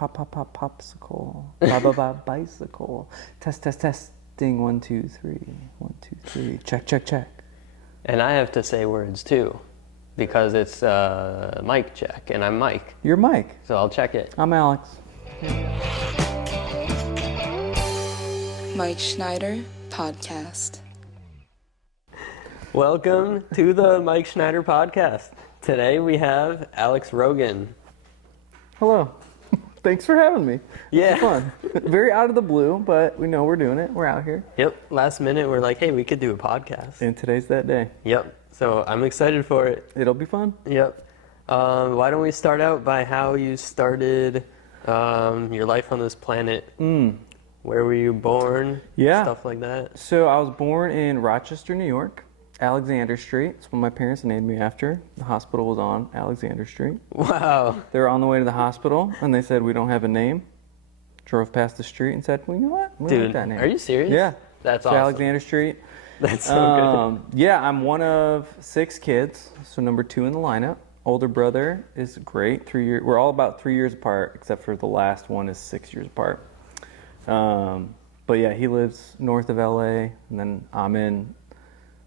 pop, pop, pop, popsicle. Ba, ba, ba, bicycle. Test, test, testing. 1, 2, 3. 1, 2, 3. Check, check, check. And I have to say words too, because it's mic check, and I'm Mike. You're Mike. So I'll check it. I'm Alex. Mike Schneider Podcast. Welcome to the Mike Schneider Podcast. Today we have Alex Rogan. Hello. Thanks for having me. Yeah. It's fun. Very out of the blue, but we know we're doing it. We're out here. Yep. Last minute, we're like, hey, we could do a podcast. And today's that day. Yep. So I'm excited for it. It'll be fun. Yep. Why don't we start out by how you started your life on this planet? Where were you born? Yeah. Stuff like that. So I was born in Rochester, New York, Alexander Street. It's what my parents named me after. The hospital was on Alexander Street. Wow. They were on the way to the hospital, and they said, we don't have a name. Drove past the street and said, well, you know what? We Dude, like that name. are you serious? Yeah. That's so awesome. Alexander Street. That's so good. Yeah, I'm one of 6 kids, so number 2 in the lineup. Older brother is great. 3 years. We're all about 3 years apart, except for the last one is 6 years apart. But yeah, he lives north of LA, and then I'm in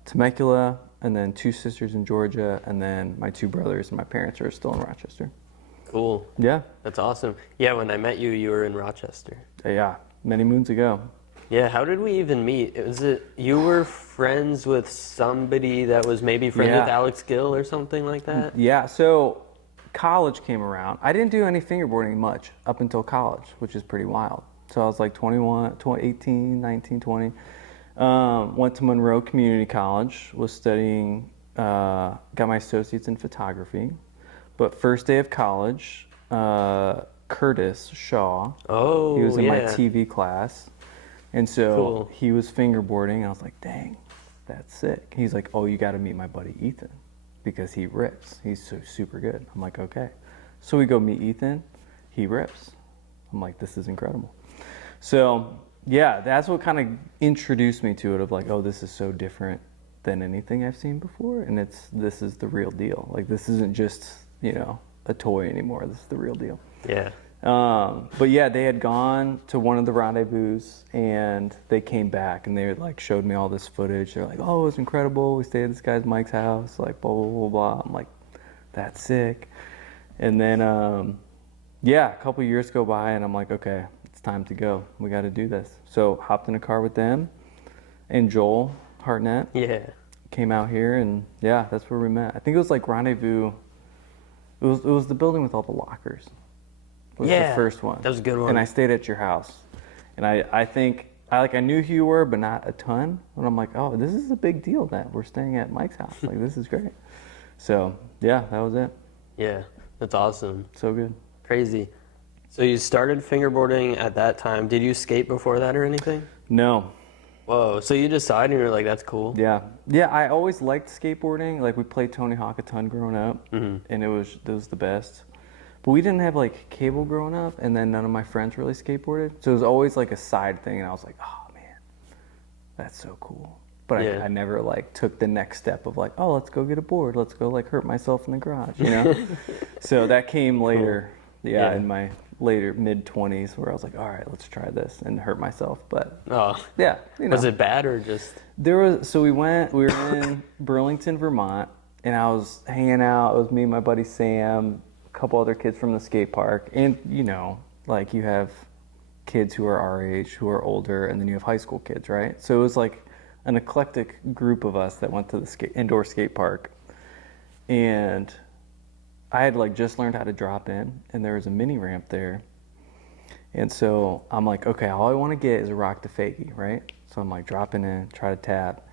Temecula, and then 2 sisters in Georgia, and then my 2 brothers and my parents are still in Rochester. Cool. Yeah. That's awesome. Yeah, when I met you, you were in Rochester. Yeah, many moons ago. Yeah, how did we even meet? Was it you were friends with somebody that was maybe friends with Alex Gill or something like that? Yeah, so college came around. I didn't do any fingerboarding much up until college, which is pretty wild. So I was like 21, 18, 19, 20. Went to Monroe Community College, was studying, got my associates in photography. But first day of college, Curtis Shaw, Oh, he was in my yeah. TV class. And so Cool. he was fingerboarding. I was like, dang, that's sick. He's like, oh, you got to meet my buddy Ethan because he rips. He's so super good. I'm like, okay. So we go meet Ethan. He rips. I'm like, this is incredible. So yeah, that's what kind of introduced me to it of like, oh, this is so different than anything I've seen before. And this is the real deal. Like, this isn't just, a toy anymore. This is the real deal. Yeah. But yeah, they had gone to one of the rendezvous and they came back and they like showed me all this footage. They're like, oh, it was incredible. We stayed at this guy's Mike's house, like blah, blah, blah, blah. I'm like, that's sick. And then, a couple years go by and I'm like, okay, it's time to go. We got to do this. So hopped in a car with them and Joel Hartnett. Yeah. Came out here and yeah, that's where we met. I think it was like rendezvous. It was the building with all the lockers. Was the first one. That was a good one. And I stayed at your house. And I think I knew who you were, but not a ton. And I'm like, oh, this is a big deal that we're staying at Mike's house. Like, this is great. So yeah, that was it. Yeah, that's awesome. So good. Crazy. So you started fingerboarding at that time. Did you skate before that or anything? No. Whoa, so you decided and you're like, that's cool. Yeah. Yeah, I always liked skateboarding. Like, we played Tony Hawk a ton growing up, and it was the best. But we didn't have like cable growing up, and then none of my friends really skateboarded. So it was always like a side thing, and I was like, oh man, that's so cool. But I never like took the next step of like, oh, let's go get a board. Let's go like hurt myself in the garage, So that came later, in my later mid-20s where I was like, all right, let's try this and hurt myself. But yeah. Was it bad or just? We were in Burlington, Vermont, and I was hanging out. It was me and my buddy Sam, couple other kids from the skate park, and like you have kids who are our age, who are older, and then you have high school kids, right? So it was like an eclectic group of us that went to the indoor skate park, and I had like just learned how to drop in, and there was a mini ramp there, and so I'm like, okay, all I want to get is a rock to fakie, right? So I'm like dropping in, try to tap,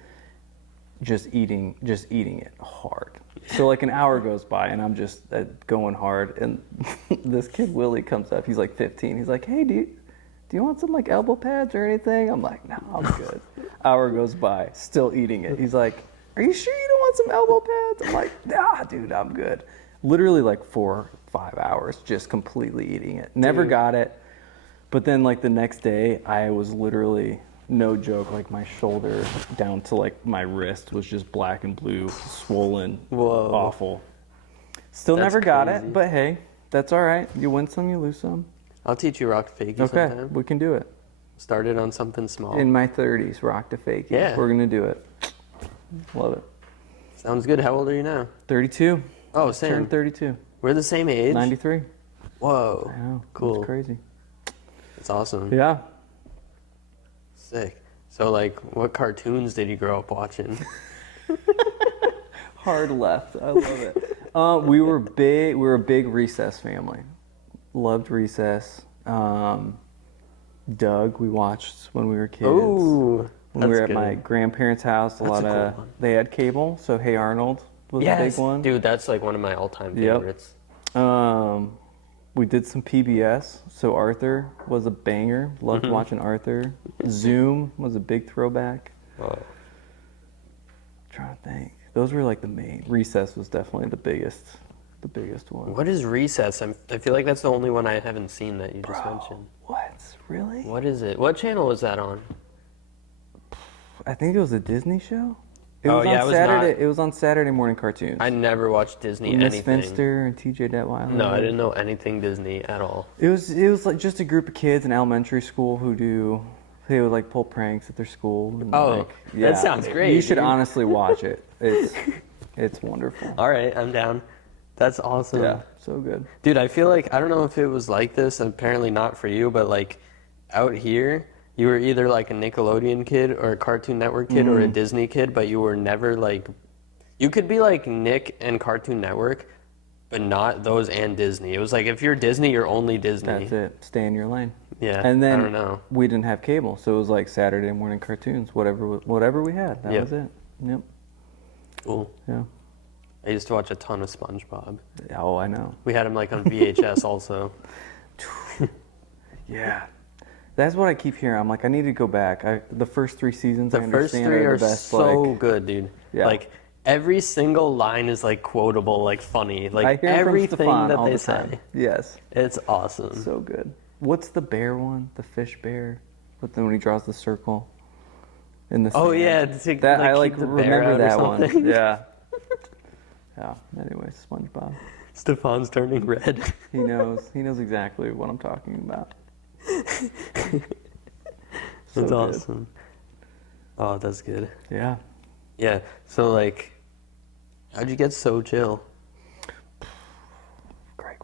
just eating it hard. So like an hour goes by and I'm just going hard, and this kid Willie comes up. He's like 15. He's like, hey, do you want some like elbow pads or anything? I'm like, no, I'm good. Hour goes by, still eating it. He's like, are you sure you don't want some elbow pads? I'm like, nah, dude, I'm good. Literally like 4 or 5 hours just completely eating it. Never got it. But then like the next day, I was literally, no joke, like my shoulder down to like my wrist was just black and blue, swollen, awful. Still never got it, but hey, that's all right. You win some, you lose some. I'll teach you rock to fakie Okay, sometime. we can do it. Started on something small. In my 30s, rock to fakie. Yeah. We're going to do it. Love it. Sounds good. How old are you now? 32. Oh, same. Turned 32. We're the same age? 93. Whoa. I know. Cool. It's crazy. That's awesome. Yeah. Sick. So, like, what cartoons did you grow up watching? Hard left. I love it. We were big. We were a big Recess family. Loved Recess. Doug, we watched when we were kids. Ooh, when we were at good. my grandparents' house, That's a cool one. they had cable, so Hey Arnold was a Yes, big one. dude, that's like one of my all-time Yep. favorites. We did some PBS, so Arthur was a banger. Loved watching Arthur. Zoom was a big throwback. Oh. Trying to think. Those were like the main. Recess was definitely the biggest one. What is Recess? I feel like that's the only one I haven't seen that you just mentioned. What? Really? What is it? What channel was that on? I think it was a Disney show. It Oh, was yeah, on it was Saturday. not- It was on Saturday morning cartoons. I never watched Disney Miss anything. Finster and TJ Detweiler. No, I didn't know anything Disney at all. It was like just a group of kids in elementary school they would like pull pranks at their school. And Oh, that sounds great, You should dude. honestly watch it. It's wonderful. All right, I'm down. That's awesome. Yeah, so good. Dude, I feel like, I don't know if it was like this, apparently not for you, but like out here, you were either like a Nickelodeon kid or a Cartoon Network kid or a Disney kid, but you were never like, you could be like Nick and Cartoon Network, but not those and Disney. It was like, if you're Disney, you're only Disney. That's it. Stay in your lane. Yeah, And then I don't know. we didn't have cable, so it was like Saturday morning cartoons. Whatever we had, that Yep. was it. Yep. Cool. Yeah. I used to watch a ton of SpongeBob. Oh, I know. We had him like on VHS also. Yeah. That's what I keep hearing. I'm like, I need to go back. The first 3 seasons, I The first understand, three are are the best. so like, good, dude. Yeah. Like every single line is like quotable, like funny. I Like hear from everything Stefan that all they the time. say. Yes. It's awesome. So good. What's the bear one? The fish bear? But then when he draws the circle in the Oh sand. yeah, to, That like, I like keep the bear remember out or that one. something. Yeah. Yeah. Anyways, SpongeBob. Stefan's turning red. He knows exactly what I'm talking about. So That's good. awesome. Oh, that's good. Yeah. Yeah. So like, how'd you get so chill? Great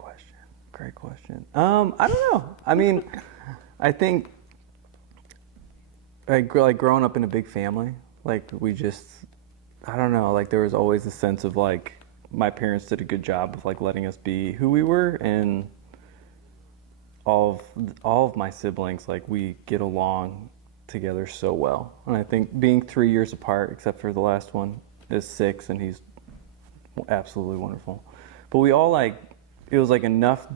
question. I don't know. I mean, I think like growing up in a big family, like I don't know, like there was always a sense of like my parents did a good job of like letting us be who we were, and all of my siblings, like we get along together so well. And I think being 3 years apart, except for the last one, is 6, and he's absolutely wonderful. But we all it was like enough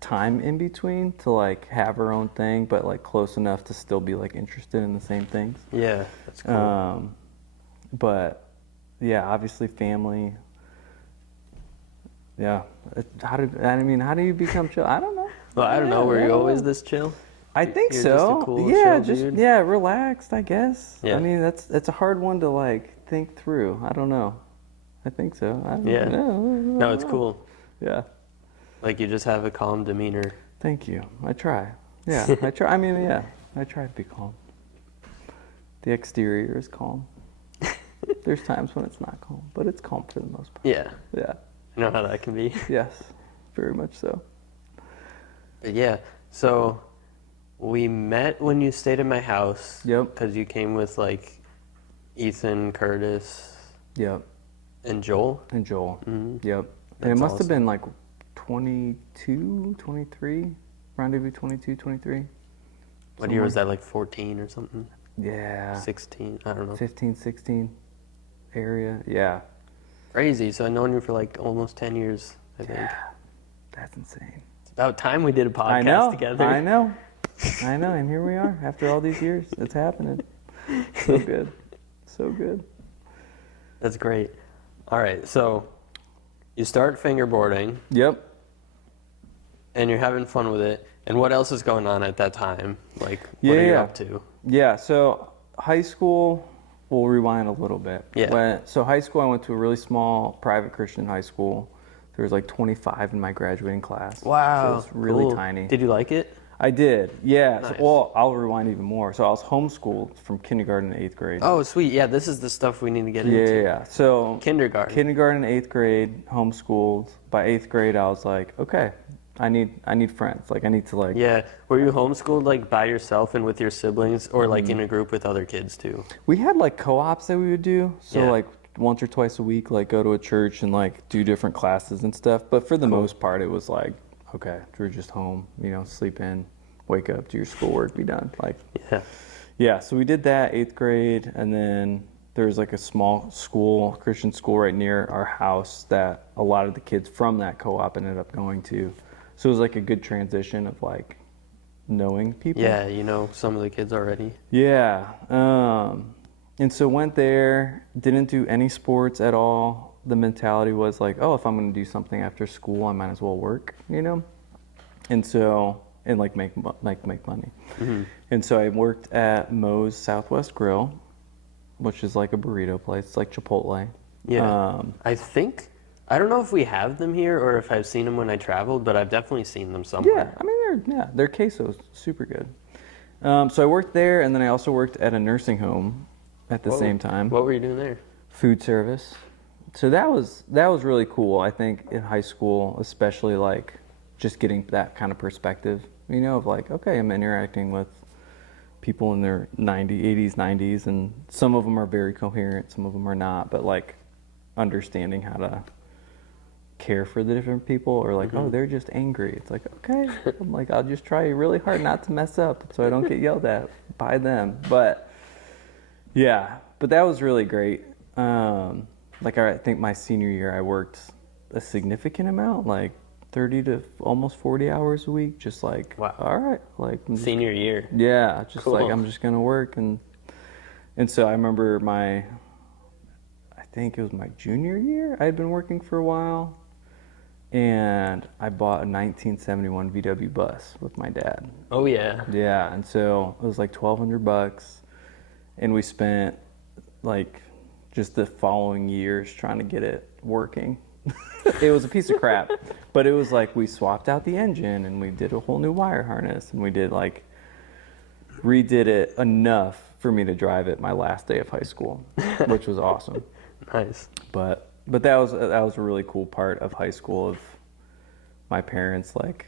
time in between to like have our own thing, but like close enough to still be like interested in the same things. Yeah, that's cool. But yeah, obviously family. Yeah. How do you become chill? I don't know. Well, I don't know. Were you always this chill? I think You're so. just a cool, yeah, chill dude? relaxed, I guess. Yeah. I mean, that's a hard one to like think through. I don't know. I think so. I don't Yeah. know. No, it's cool. Yeah. Like you just have a calm demeanor. Thank you. I try. Yeah, I try. I mean, yeah, I try to be calm. The exterior is calm. There's times when it's not calm, but it's calm for the most part. Yeah. Yeah. I know how that can be. Yes. Very much so. But yeah, so we met when you stayed at my house. Yep. Because you came with like Ethan, Curtis, Yep. and Joel. And Joel. Mhm. Yep. And That's it must have awesome. been like 22, 23. Rendezvous 22, 23. What year was that? Like 14 or something? Yeah. 16? I don't know. 15, 16 area. Yeah. Crazy. So I've known you for like almost 10 years, I think. Yeah. That's insane. It's about time we did a podcast I know. together. I know. I know. And here we are after all these years. It's happening. So good. So good. That's great. All right. So you start fingerboarding Yep. and you're having fun with it. And what else is going on at that time? Like, what Yeah, are you yeah. up to? Yeah. So high school, we'll rewind a little bit. Yeah. So high school, I went to a really small private Christian high school. There was like 25 in my graduating class. Wow. So it was really cool. tiny. Did you like it? I did, yeah. Nice. Well, I'll rewind even more. So I was homeschooled from kindergarten to 8th grade. Oh, sweet. Yeah, this is the stuff we need to get Yeah, into. yeah. So Kindergarten, 8th grade, homeschooled. By 8th grade, I was like, okay, I need friends. Like I need to like. Yeah. Were you homeschooled like by yourself and with your siblings, or like in a group with other kids too? We had like co-ops that we would do. So Yeah. like once or twice a week, like go to a church and like do different classes and stuff. But for the most part, it was like, okay, we're just home, sleep in, wake up, do your schoolwork, be done. Like, Yeah. yeah. So we did that 8th grade, and then there was like a small school, Christian school right near our house that a lot of the kids from that co-op ended up going to. So it was like a good transition of like knowing people. Yeah, some of the kids already. Yeah. And so went there, didn't do any sports at all. The mentality was like, oh, if I'm going to do something after school, I might as well work, And so, and like make money. Mm-hmm. And so I worked at Moe's Southwest Grill, which is like a burrito place. It's like Chipotle. Yeah. I don't know if we have them here or if I've seen them when I traveled, but I've definitely seen them somewhere. Yeah, I mean, their queso's super good. So I worked there, and then I also worked at a nursing home at the same time. What were you doing there? Food service. So that was really cool. I think in high school, especially like just getting that kind of perspective, of like, okay, I'm interacting with people in their 80s, 90s, and some of them are very coherent, some of them are not, but like understanding how to care for the different people, or like, oh, they're just angry. It's like, okay, I'm like, I'll just try really hard not to mess up so I don't get yelled at by them. But yeah, but that was really great. Like I think my senior year I worked a significant amount, like 30 to almost 40 hours a week, just like, wow. All right, like Senior year. Yeah, just cool. like I'm just gonna work. And so I remember I think it was my junior year, I had been working for a while, and I bought a 1971 VW bus with my dad. Oh yeah. Yeah, and so it was like $1,200, and we spent like just the following years trying to get it working. It was a piece of crap, but it was like we swapped out the engine and we did a whole new wire harness, and we redid it enough for me to drive it my last day of high school, which was awesome. Nice. But that was a really cool part of high school, of my parents like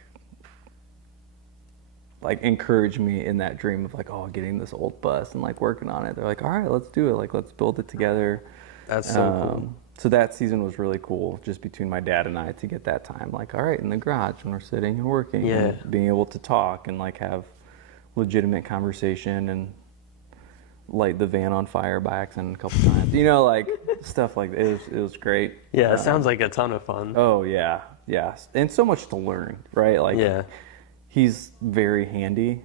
encouraged me in that dream of like, oh, getting this old bus and like working on it. They're like, all right, let's do it. Like, let's build it together. That's so cool. So that season was really cool, just between my dad and I, to get that time, like, all right, in the garage when we're sitting and working, Yeah. and being able to talk and like have legitimate conversation, and light the van on fire by accident a couple times, like stuff like that. It was great. Yeah, it sounds like a ton of fun. Oh yeah, and so much to learn, right? Like, yeah. He's very handy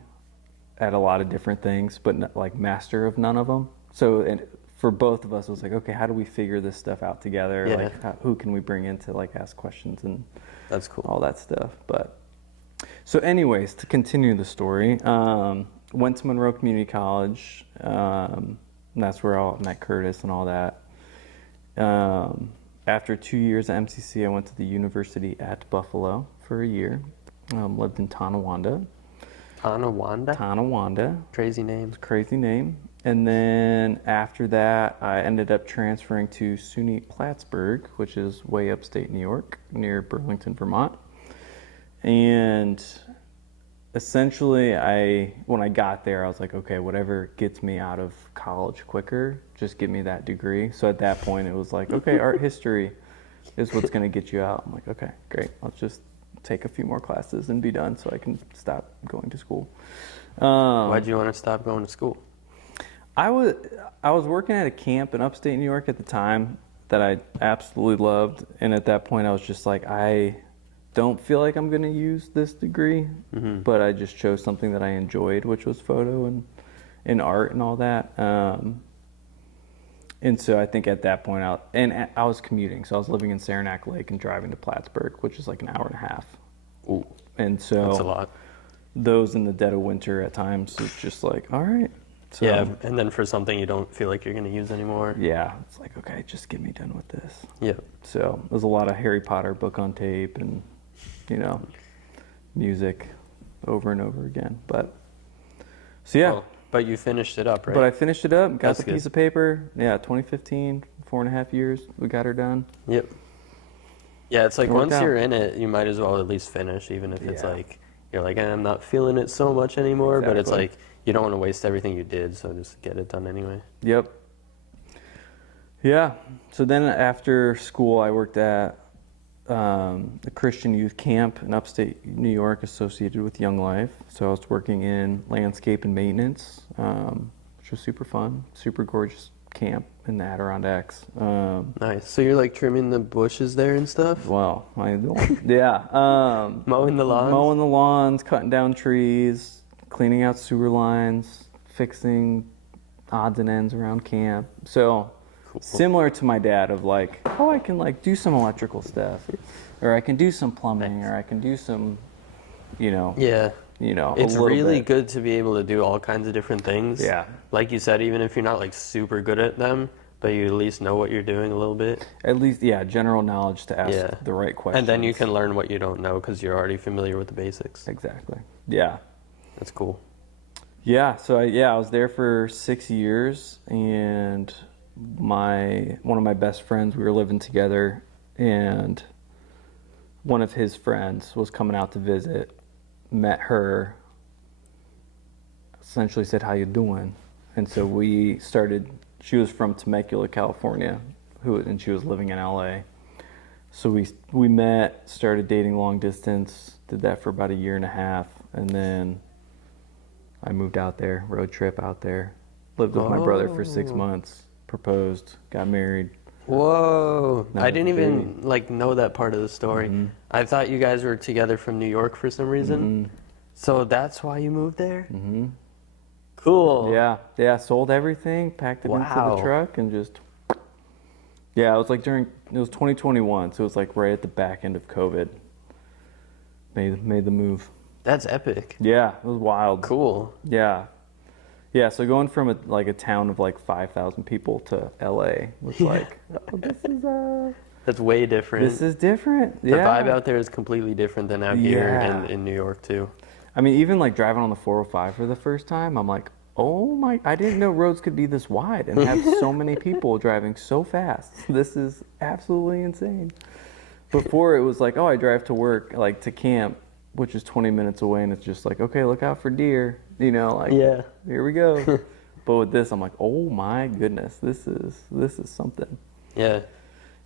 at a lot of different things, but like master of none of them. So, and for both of us, it was like, okay, how do we figure this stuff out together? Yeah. Like, who can we bring in to like ask questions and That's cool. all that stuff. But so, anyways, to continue the story, went to Monroe Community College. And that's where I met Curtis and all that. After 2 years at MCC, I went to the University at Buffalo for a year. Lived in Tonawanda. Tonawanda. Crazy name. Crazy name. And then after that, I ended up transferring to SUNY Plattsburgh, which is way upstate New York, near Burlington, Vermont. And essentially, when I got there, I was like, okay, whatever gets me out of college quicker, just give me that degree. So at that point, it was like, okay, art history is what's going to get you out. I'm like, okay, great. Let's just take a few more classes and be done so I can stop going to school. Why'd you want to stop going to school? I was working at a camp in upstate New York at the time that I absolutely loved. And at that point, I was just like, I don't feel like I'm going to use this degree, but I just chose something that I enjoyed, which was photo and art and all that. And so I think at that point, I was commuting. So I was living in Saranac Lake and driving to Plattsburgh, which is like an hour and a half. Ooh, and so that's a lot. Those in the dead of winter at times, it's just like, all right. So, yeah, and then for something you don't feel like you're going to use anymore. Yeah, it's like, okay, just get me done with this. Yeah. So there's a lot of Harry Potter book on tape and, music. over and over again. But so yeah. Well, but you finished it up, right? But I finished it up, got That's the good. piece of paper. Yeah, 2015, 4.5 years, we got her done. Yep. Yeah, it's like It worked once out. you're in it, you might as well at least finish, even if it's Yeah. like you're like, I'm not feeling it so much anymore. But it's Exactly. like you don't want to waste everything you did, so just get it done anyway. Yep. Yeah. So then after school, I worked at the Christian youth camp in upstate New York associated with Young Life. So I was working in landscape and maintenance, which was super fun, super gorgeous camp in the Adirondacks. Nice. So you're like trimming the bushes there and stuff? Well, yeah. Mowing the lawns? Mowing the lawns, cutting down trees, cleaning out sewer lines, fixing odds and ends around camp. So similar to my dad of like, oh, I can like do some electrical stuff, or I can do some plumbing, or I can do some, Yeah. a It's little really bit. good to be able to do all kinds of different things. Yeah. Like you said, even if you're not like super good at them, but you at least know what you're doing a little bit. At least, yeah, general knowledge to ask Yeah. the right questions. And then you can learn what you don't know because you're already familiar with the basics. Exactly. Yeah. That's cool. Yeah. So I was there for 6 years, and one of my best friends, we were living together, and one of his friends was coming out to visit, met her, essentially said, how you doing? And so we started, she was from Temecula, California, and she was living in LA. So we met, started dating long distance, did that for about a year and a half, and then I moved out there, road trip out there, lived with my brother for 6 months, proposed, got married. Whoa. Now I with didn't the even like know that part of the story. Mm-hmm. I thought you guys were together from New York for some reason. So that's why you moved there? Mm-hmm. Cool. Yeah, sold everything, packed it into Wow. the truck, and just, yeah, it was 2021, so it was like right at the back end of COVID. Made the move. That's epic. Yeah, it was wild. Cool. Yeah. Yeah, so going from a town of like 5,000 people to LA was like, oh, That's way different. this is different. The Yeah. vibe out there is completely different than out here Yeah. in New York too. I mean, even like driving on the 405 for the first time, I'm like, oh my, I didn't know roads could be this wide and have so many people driving so fast. This is absolutely insane. Before it was like, oh, I drive to work, like to camp, which is 20 minutes away, and it's just like, okay, look out for deer, like, Yeah. here we go. But with this, I'm like, oh my goodness, this is something. Yeah.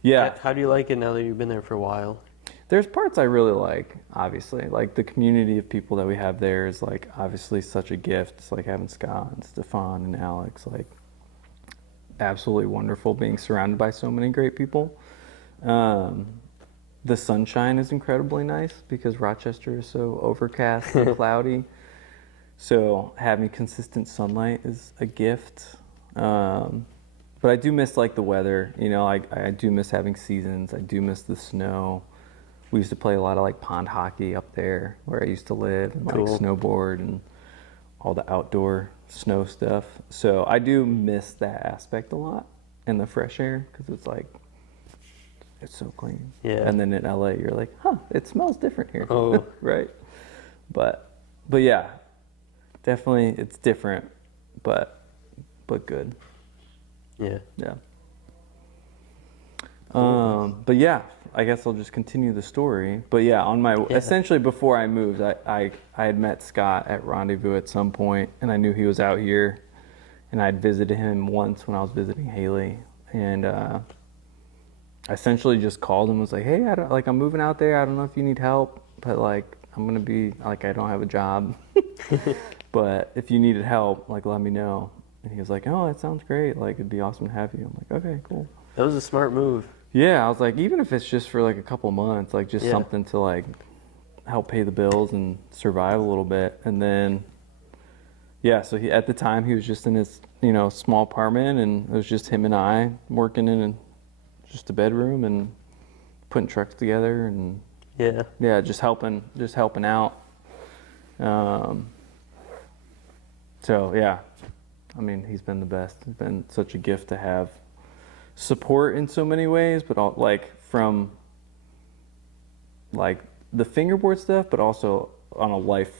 Yeah. How do you like it now that you've been there for a while? There's parts I really like, obviously. Like the community of people that we have there is like obviously such a gift. It's like having Scott and Stefan and Alex, like absolutely wonderful being surrounded by so many great people. The sunshine is incredibly nice because Rochester is so overcast and cloudy. So having consistent sunlight is a gift. But I do miss like the weather, I do miss having seasons. I do miss the snow. We used to play a lot of like pond hockey up there where I used to live, and like Cool. snowboard and all the outdoor snow stuff. So I do miss that aspect a lot, and the fresh air, because it's like, it's so clean. Yeah. And then in LA, you're like, it smells different here. Oh. Right. But yeah, definitely it's different, but good. Yeah. Yeah. But yeah, I guess I'll just continue the story. But yeah, essentially before I moved, I had met Scott at Rendezvous at some point, and I knew he was out here, and I'd visited him once when I was visiting Haley, and I essentially just called him and was like, hey, I'm moving out there. I don't know if you need help, but like I'm gonna be like, I don't have a job, but if you needed help, like let me know. And he was like, oh, that sounds great. Like it'd be awesome to have you. I'm like, okay, cool. That was a smart move. Yeah, I was like, even if it's just for like a couple months, like just Yeah. something to like help pay the bills and survive a little bit. And then, yeah, so at the time he was just in his, small apartment, and it was just him and I working in just a bedroom and putting trucks together, and Yeah. just helping out. So yeah, I mean, he's been the best. It's been such a gift to have support in so many ways, but all, like from like the fingerboard stuff, but also on a life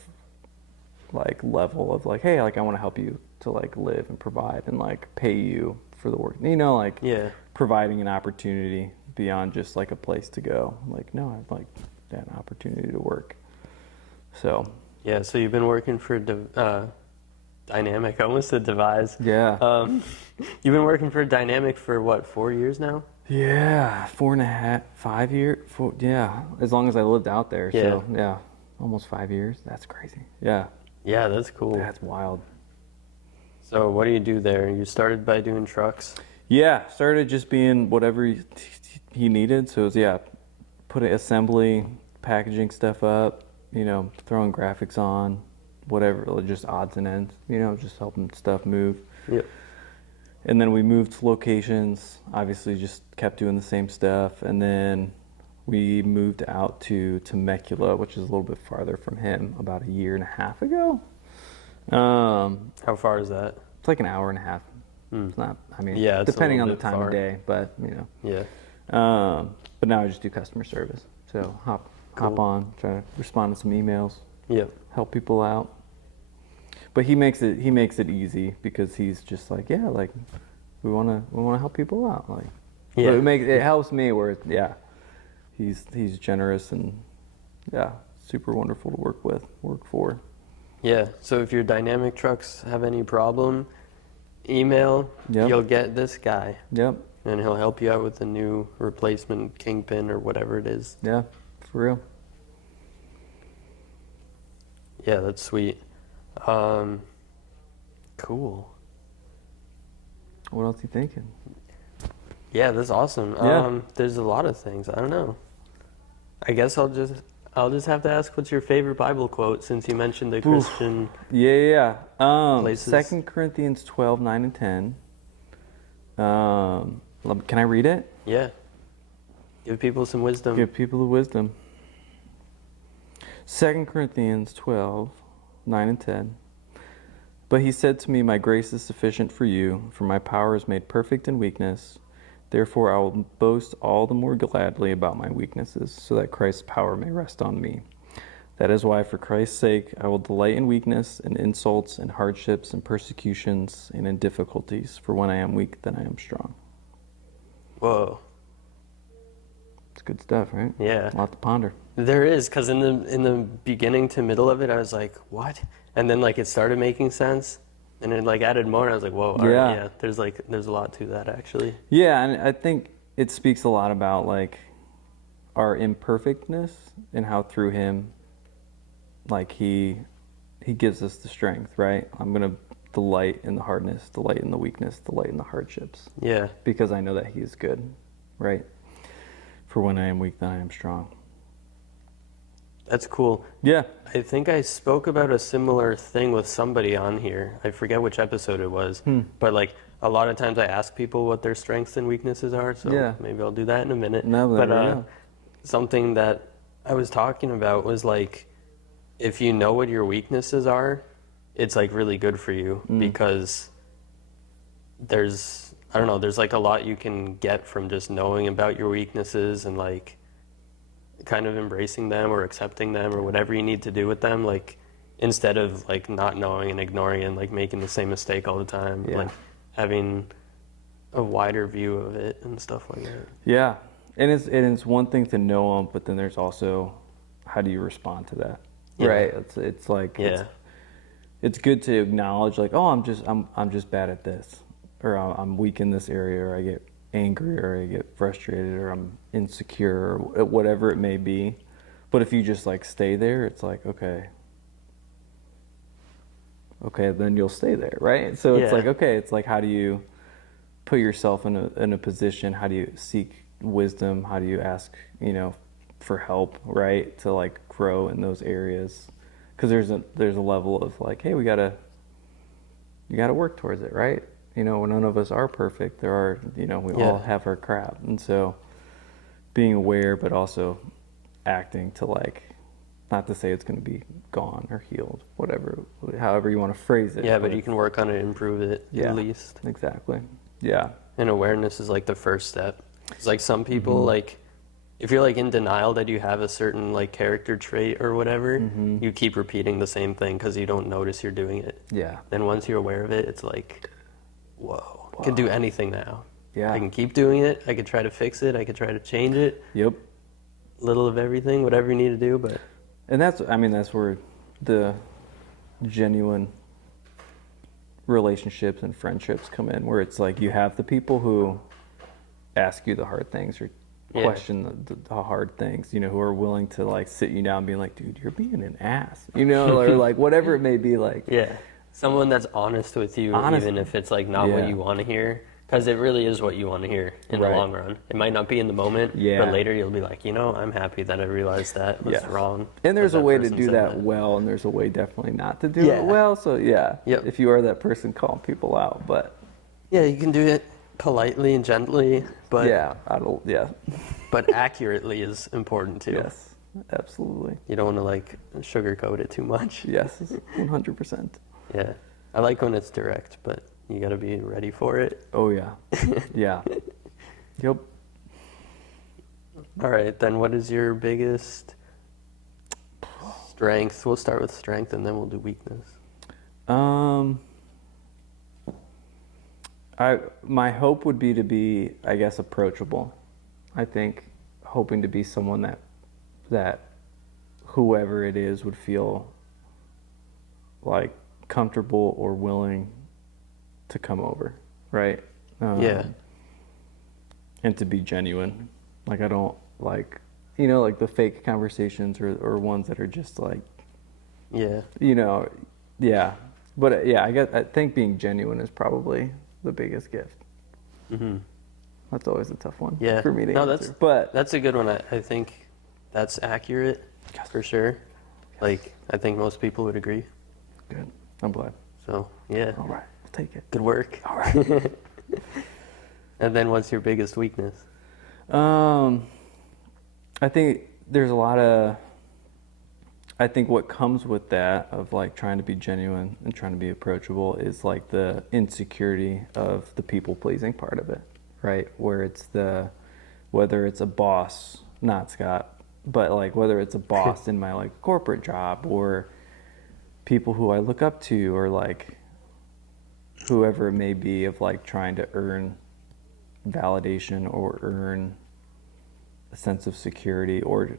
like level of like, hey, like I want to help you to like live and provide and like pay you for the work. You know, like Yeah. providing an opportunity beyond just like a place to go. Like, no, I'd like that opportunity to work. So Yeah, so you've been working for Dynamic. I almost said Devise. yeah. You've been working for Dynamic for what, 4 years now? Yeah, 4.5, 5 years. Yeah, as long as I lived out there. Yeah. So yeah, almost 5 years. That's crazy. Yeah, Yeah, that's cool. that's wild. So what do you do there? You started by doing trucks? Yeah, started just being whatever he needed. So it was, yeah, putting assembly, packaging stuff up, you know, throwing graphics on, whatever, just odds and ends, you know, just helping stuff move. Yep. And then we moved locations, obviously just kept doing the same stuff. And then we moved out to Temecula, which is a little bit farther from him, about a year and a half ago. How far is that? It's like an hour and a half. It's not, I mean, Yeah, it's a depending on little the bit time far. of day, but you know. Yeah. But now I just do customer service. So hop Cool. on, try to respond to some emails, Yep. help people out. But he makes it easy because he's just like, yeah, like we wanna help people out. Like Yeah. but it helps me where he's generous and yeah, super wonderful to work for. Yeah. So if your Dynamic trucks have any problem, email. Yep. You'll get this guy, Yep. and he'll help you out with the new replacement kingpin or whatever it is. Yeah, for real. Yeah, that's sweet. Cool. What else you thinking? Yeah, that's awesome. Yeah. There's a lot of things. I don't know. I guess I'll just have to ask, what's your favorite Bible quote, since you mentioned the Christian. Yeah. Places. 2 Corinthians 12, 9 and 10. Can I read it? Yeah. Give people some wisdom. Give people the wisdom. 2 Corinthians 12, 9 and 10. But he said to me, my grace is sufficient for you, for my power is made perfect in weakness. Therefore I will boast all the more gladly about my weaknesses, so that Christ's power may rest on me. That is why, for Christ's sake, I will delight in weakness, and insults, and hardships, and persecutions, and in difficulties. For when I am weak, then I am strong. Whoa. It's good stuff, right? Yeah. A lot to ponder. There is, because in the beginning to middle of it, I was like, what? And then like it started making sense, and it like added more, and I was like, whoa, all right, Yeah. yeah. There's a lot to that actually. Yeah, and I think it speaks a lot about like our imperfectness and how through him, like he gives us the strength, right? I'm gonna delight in the hardness, delight in the weakness, delight in the hardships, Yeah. because I know that he is good, right? For when I am weak, then I am strong. That's cool. Yeah. I think I spoke about a similar thing with somebody on here. I forget which episode it was, but like a lot of times I ask people what their strengths and weaknesses are. So Yeah. maybe I'll do that in a minute. No, there but we go. something that I was talking about was like, if you know what your weaknesses are, it's like really good for you, because there's like a lot you can get from just knowing about your weaknesses and like kind of embracing them or accepting them or whatever you need to do with them, like instead of like not knowing and ignoring it and like making the same mistake all the time. Yeah. Like having a wider view of it and stuff like that. Yeah, and it's one thing to know them, but then there's also how do you respond to that, Yeah. right? It's like it's good to acknowledge like, oh, I'm just bad at this, or I'm weak in this area, or I get angry, or I get frustrated, or I'm insecure, or whatever it may be. But if you just like stay there, it's like okay, then you'll stay there, right? So it's Yeah. like okay, it's like how do you put yourself in a position? How do you seek wisdom? How do you ask, for help, right? To like grow in those areas, because there's a level of like, hey, you gotta work towards it, right? None of us are perfect. There are, we all have our crap, and so being aware, but also acting to like, not to say it's going to be gone or healed, however you want to phrase it. Yeah, but you can work on it, improve it at least. Exactly. Yeah. And awareness is like the first step. It's like some people like if you're like in denial that you have a certain like character trait or whatever, you keep repeating the same thing because you don't notice you're doing it. Yeah. Then once you're aware of it, it's like, whoa, I can do anything now. Yeah. I can keep doing it. I could try to fix it. I could try to change it. Yep. Little of everything, whatever you need to do. But And that's where the genuine relationships and friendships come in, where it's like you have the people who ask you the hard things or question the hard things, you know, who are willing to like sit you down and be like, dude, you're being an ass, you know, or like whatever it may be, like someone that's honest with you, even if it's like not what you want to hear, because it really is what you want to hear in the long run. It might not be in the moment, but later you'll be like, you know, I'm happy that I realized that was wrong. And there's a way to do that well, and there's a way definitely not to do it well. So if you are that person calling people out, but you can do it politely and gently, but but accurately is important too. Yes, absolutely. You don't want to like sugarcoat it too much. Yes, 100%. Yeah, I like when it's direct, but you got to be ready for it. Oh yeah, yeah. Yep. All right, then what is your biggest strength? We'll start with strength and then we'll do weakness. My hope would be to be, I guess, approachable. I think hoping to be someone that whoever it is would feel like comfortable or willing to come over, right? And to be genuine. Like I don't like, you know, like the fake conversations or ones that are just like, you know, But I think being genuine is probably the biggest gift. Mm-hmm. That's always a tough one for me to answer. But that's a good one. I think that's accurate for sure. Like I think most people would agree. Good. I'm glad. So all right, we'll take it. Good work. All right. And then what's your biggest weakness? I think there's a lot of. I think what comes with that of like trying to be genuine and trying to be approachable is like the insecurity of the people pleasing part of it, right? Where it's whether it's a boss, not Scott, but like whether it's a boss in my like corporate job or people who I look up to or like whoever it may be, of like trying to earn validation or earn a sense of security or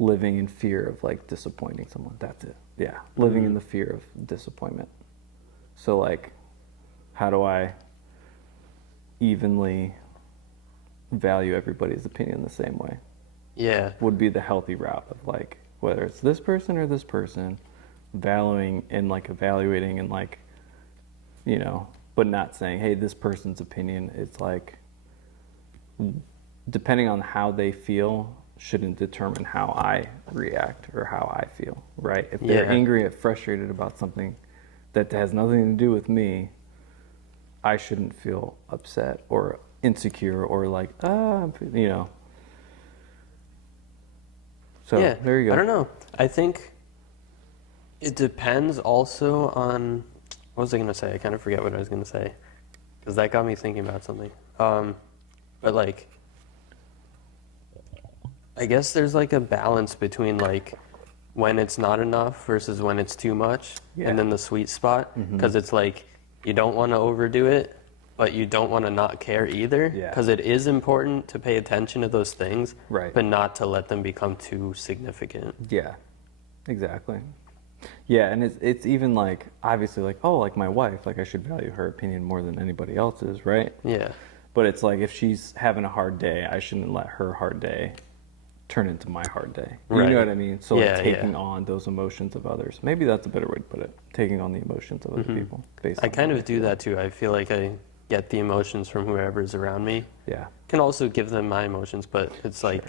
living in fear of like disappointing someone. That's it. Yeah. Living in the fear of disappointment. So like, how do I evenly value everybody's opinion the same way? Yeah. Would be the healthy route of like, whether it's this person or this person, valuing and like evaluating and like, you know, but not saying, hey, this person's opinion is like, depending on how they feel, shouldn't determine how I react or how I feel, right? If they're angry or frustrated about something that has nothing to do with me, I shouldn't feel upset or insecure or like, you know. So there you go. I don't know. I think it depends also on, what was I going to say? I kind of forget what I was going to say because that got me thinking about something. But like, I guess there's like a balance between like when it's not enough versus when it's too much, and then the sweet spot, because it's like you don't want to overdo it, but you don't want to not care either, because it is important to pay attention to those things, but not to let them become too significant. Yeah, exactly. Yeah, and it's even like, obviously like, oh, like my wife, like I should value her opinion more than anybody else's, right? Yeah. But it's like if she's having a hard day, I shouldn't let her hard day turn into my hard day. You know what I mean? So like taking on those emotions of others. Maybe that's a better way to put it. Taking on the emotions of other people. I kind of do that too. I feel like I get the emotions from whoever's around me. Yeah. Can also give them my emotions, but it's like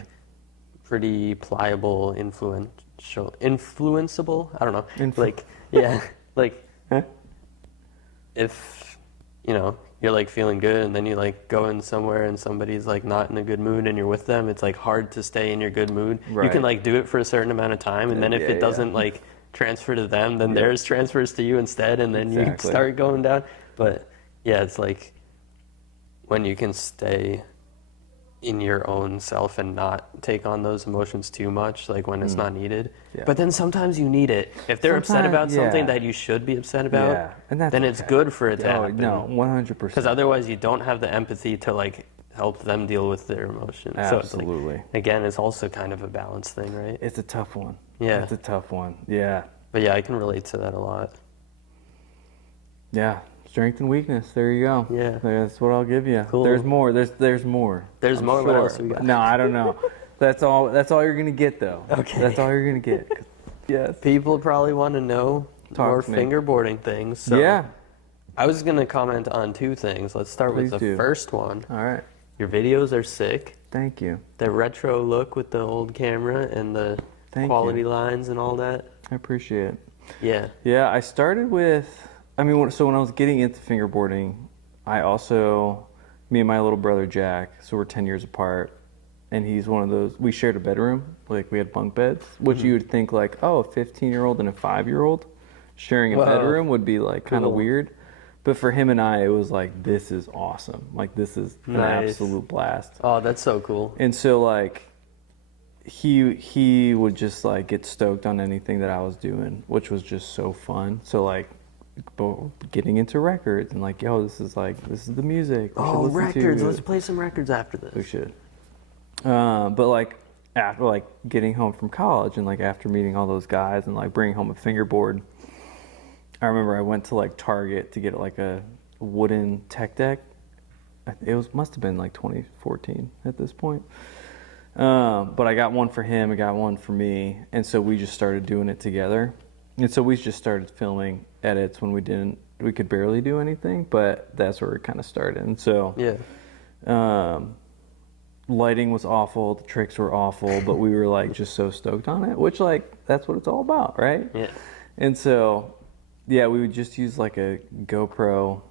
pretty pliable, influenceable. I don't know. Like if you know you're like feeling good and then you like go in somewhere and somebody's like not in a good mood and you're with them, it's like hard to stay in your good mood. You can like do it for a certain amount of time, and then if it doesn't like transfer to them, then theirs transfers to you instead, and then you start going down. But yeah, it's like when you can stay in your own self and not take on those emotions too much, like when it's not needed. Yeah. But then sometimes you need it. If they're upset about something yeah. that you should be upset about, Yeah, and that's then it's okay. good for it to Oh, happen. no, 100%. Because otherwise you don't have the empathy to like help them deal with their emotions. Absolutely. So it's like, again, it's also kind of a balance thing, right? It's a tough one. Yeah. It's a tough one. Yeah. But yeah, I can relate to that a lot. Yeah. Strength and weakness. There you go. Yeah. That's what I'll give you. Cool. There's more. There's more. There's I'm more? sure. What else we got? No, I don't know. That's all you're going to get, though. Okay. That's all you're going to get. Yes. People probably want to know more to me. fingerboarding things. So Yeah. I was going to comment on two things. Let's start with Please the do. first one. All right. Your videos are sick. Thank you. The retro look with the old camera and the Thank quality you. lines and all that. I appreciate it. Yeah. Yeah, I started with, so when I was getting into fingerboarding, me and my little brother Jack, so we're 10 years apart, and he's one of those, we shared a bedroom, like we had bunk beds, which you would think like, oh, a 15-year-old and a 5-year-old sharing a Whoa. bedroom would be like kind of Cool. weird. But for him and I, it was like, this is awesome. Like, this is an Nice. absolute blast. Oh, that's so cool. And so like he would just like get stoked on anything that I was doing, which was just so fun. So like getting into records and like, yo, this is the music. we should Oh, listen records. to. Let's play some records after this. We should. But like after like getting home from college and like after meeting all those guys and like bringing home a fingerboard, I remember I went to like Target to get like a wooden tech deck. Must have been like 2014 at this point. But I got one for him, I got one for me, and so we just started doing it together. And so we just started filming edits when we could barely do anything, but that's where it kind of started. And so Yeah. lighting was awful, the tricks were awful, but we were like just so stoked on it, which like that's what it's all about, right? Yeah. And so yeah, we would just use like a GoPro,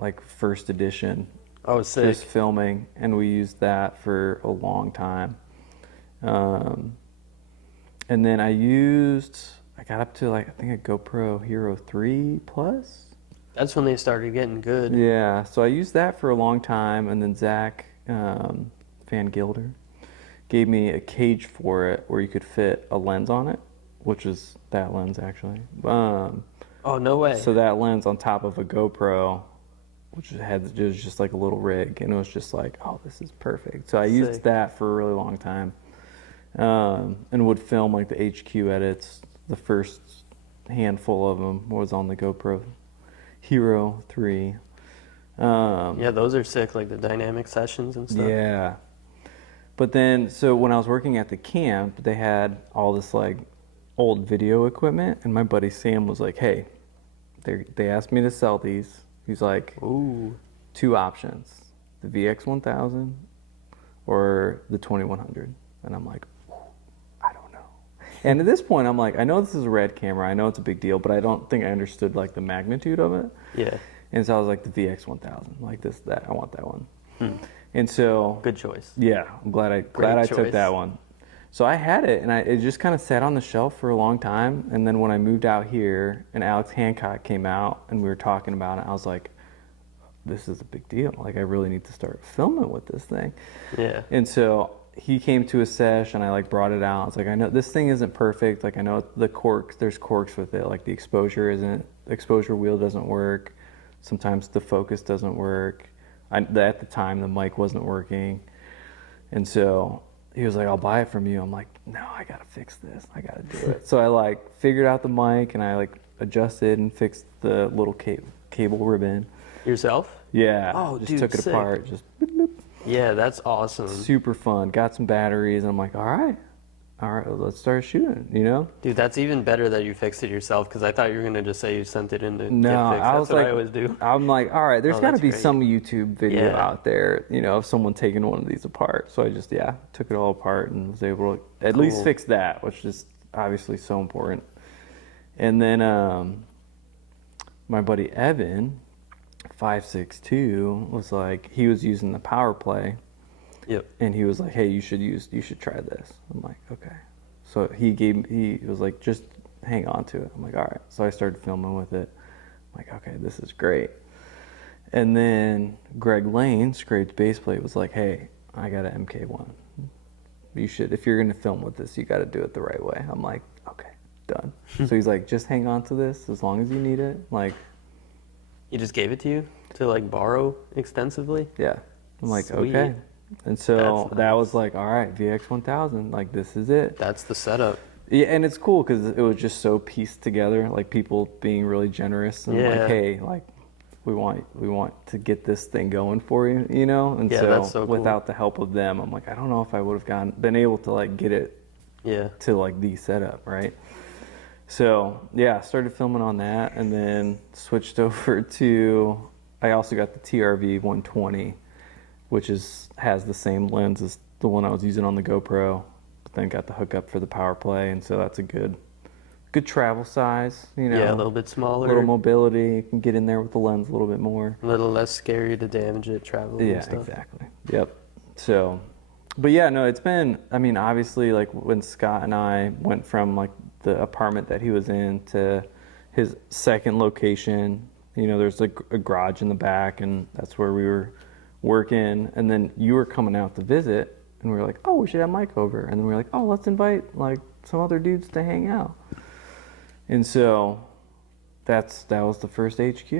like first edition, Oh, sick. just filming, and we used that for a long time. And then I got up to like I think a GoPro Hero 3 Plus. That's when they started getting good. Yeah, so I used that for a long time, and then Zach Van Gilder gave me a cage for it where you could fit a lens on it, which is that lens actually. Oh, no way. So that lens on top of a GoPro, which it was just like a little rig, and it was just like, oh, this is perfect. So I used Sick. that for a really long time, and would film like the HQ edits. The first handful of them was on the GoPro Hero 3. Yeah, those are sick, like the dynamic sessions and stuff. Yeah. But then, so when I was working at the camp, they had all this like old video equipment, and my buddy Sam was like, hey, they asked me to sell these. He's like, Ooh. 2 options, the VX1000 or the 2100. And I'm like, I don't know. And at this point, I'm like, I know this is a red camera. I know it's a big deal, but I don't think I understood like the magnitude of it. Yeah. And so I was like, the VX1000, like that, I want that one. And so, Good choice. yeah, I'm glad I took choice. that one. So I had it, and it just kind of sat on the shelf for a long time. And then when I moved out here, and Alex Hancock came out, and we were talking about it, I was like, this is a big deal. Like, I really need to start filming with this thing. Yeah. And so he came to a sesh, and I like brought it out. I was like, I know this thing isn't perfect. Like, I know there's corks with it. Like, the exposure wheel doesn't work. Sometimes the focus doesn't work. At the time, the mic wasn't working. And so he was like, I'll buy it from you. I'm like, no, I gotta fix this. I gotta do it. So I like figured out the mic, and I like adjusted and fixed the little cable ribbon. Yourself? Yeah. Oh, just dude, took it sick. apart. Just boop, boop. Yeah, that's awesome. Super fun. Got some batteries. And I'm like, all right, let's start shooting. You know? Dude, that's even better that you fixed it yourself, because I thought you were going to just say you sent it in to No, get fixed. I That's was what like, I always do. I'm like, all right, there's Oh, got to that's be great. some YouTube video Yeah. out there, you know, of someone taking one of these apart. So I just, took it all apart and was able to at least Cool. fix that, which is obviously so important. And then my buddy Evan, 562, was like, he was using the Power Play, Yep. and he was like, hey, you should try this. I'm like, okay. So he was like, just hang on to it. I'm like, all right. So I started filming with it. I'm like, okay, this is great. And then Greg Lane, Scraped Bass Plate, was like, hey, I got an MK1. You should, if you're gonna film with this, you got to do it the right way. I'm like, okay, done. So he's like, just hang on to this as long as you need it. Like, He just gave it to you to like borrow extensively? yeah. I'm like, Sweet. okay. And so That's that nice. was like, all right, VX1000, like this is it. That's the setup. Yeah, and it's cool because it was just so pieced together, like people being really generous and like, Yeah. hey, like we want to get this thing going for you, you know? And Yeah, that's so cool. without the help of them, I'm like, I don't know if I would have been able to like get it Yeah. to like the setup, right? So yeah, started filming on that and then switched over to, I also got the TRV 120, which has the same lens as the one I was using on the GoPro, but then got the hookup for the power play, and so that's a good travel size, you know. Yeah, a little bit A smaller. little mobility, you can get in there with the lens a little bit more. A little less scary to damage it traveling Yeah, and stuff. exactly. Yep. So, but yeah, no, it's been, I mean, obviously, like when Scott and I went from like the apartment that he was in to his second location, you know, there's like a garage in the back, and that's where we were working. And then you were coming out to visit, and we were like, oh, we should have Mike over. And then we were like, oh, let's invite like some other dudes to hang out. And so that was the first HQ,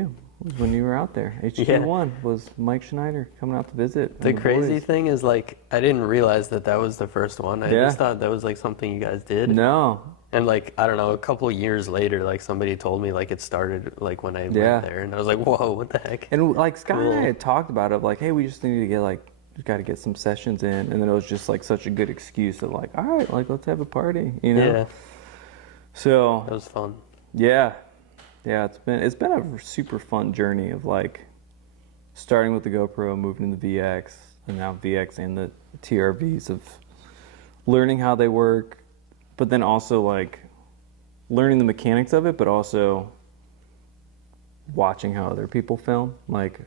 was when you were out there. HQ1 was Mike Schneider coming out to visit. The and crazy boys. thing is, like, I didn't realize that was the first one. I Yeah. just thought that was like something you guys did. No. And like, I don't know, a couple years later, like somebody told me like it started like when I Yeah. went there, and I was like, whoa, what the heck? And like Scott and I Cool. had talked about it, like, hey, we just need to get like, we got to get some sessions in. And then it was just like such a good excuse of like, all right, like let's have a party, you know? Yeah, So that was fun. yeah, it's been a super fun journey of like starting with the GoPro, moving to the VX, and now VX and the TRVs, of learning how they work, but then also like learning the mechanics of it, but also watching how other people film, like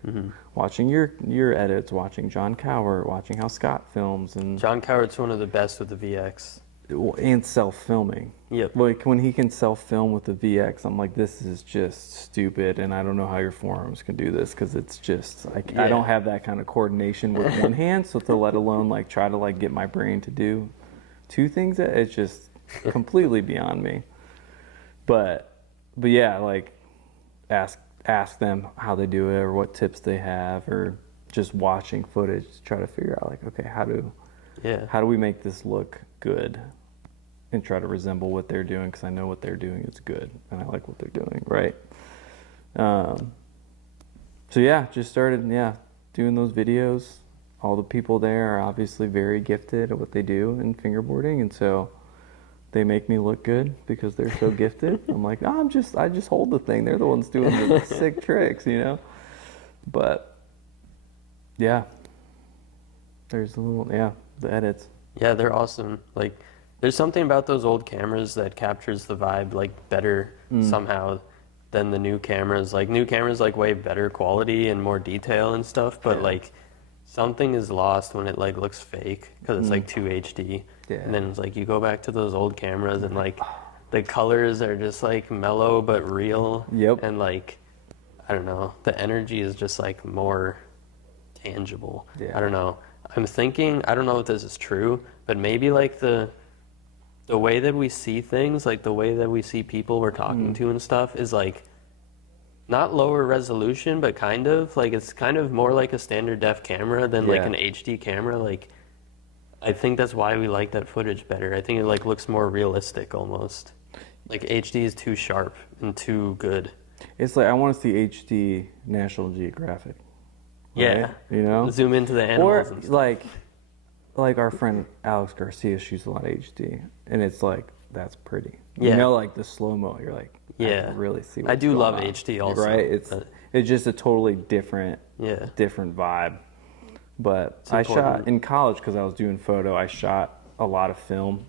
watching your edits, watching John Cowart, watching how Scott films, and John Cowart's one of the best with the VX. self-filming. Yep. Like when he can self-film with the VX, I'm like, this is just stupid, and I don't know how your forearms can do this, because it's just I Yeah. don't have that kind of coordination with one hand, so to let alone like try to like get my brain to do two things, it's just completely beyond me. But yeah, like ask them how they do it or what tips they have, or just watching footage to try to figure out like, okay, how do we make this look good and try to resemble what they're doing, because I know what they're doing is good and I like what they're doing, right? So yeah, just started doing those videos. All the people there are obviously very gifted at what they do in fingerboarding, and so they make me look good because they're so gifted. I'm like, oh, I just hold the thing. They're the ones doing the sick tricks, you know? But yeah, there's the edits. Yeah, they're awesome. Like, there's something about those old cameras that captures the vibe like better somehow than the new cameras. Like, new cameras like way better quality and more detail and stuff, but like something is lost when it like looks fake because it's like too HD. Yeah. And then it's like you go back to those old cameras and like the colors are just like mellow but real. Yep. And like, I don't know, the energy is just like more tangible. Yeah. I don't know. I'm thinking, I don't know if this is true, but maybe like the way that we see things, like the way that we see people we're talking to and stuff is like not lower resolution, but kind of like it's kind of more like a standard def camera than like Yeah. an HD camera. Like, I think that's why we like that footage better. I think it like looks more realistic almost. Like HD is too sharp and too good. It's like I want to see HD National Geographic. Yeah. Right? You know? Zoom into the animals Or and stuff. like our friend Alex Garcia shoots a lot of HD, and it's like, that's pretty. Yeah. You know, like the slow-mo, you're like, I Yeah. can really see I what's do going love on. HD also, Right? It's but- just a totally different Yeah. vibe. But I shot important. in college, because I was doing photo, I shot a lot of film,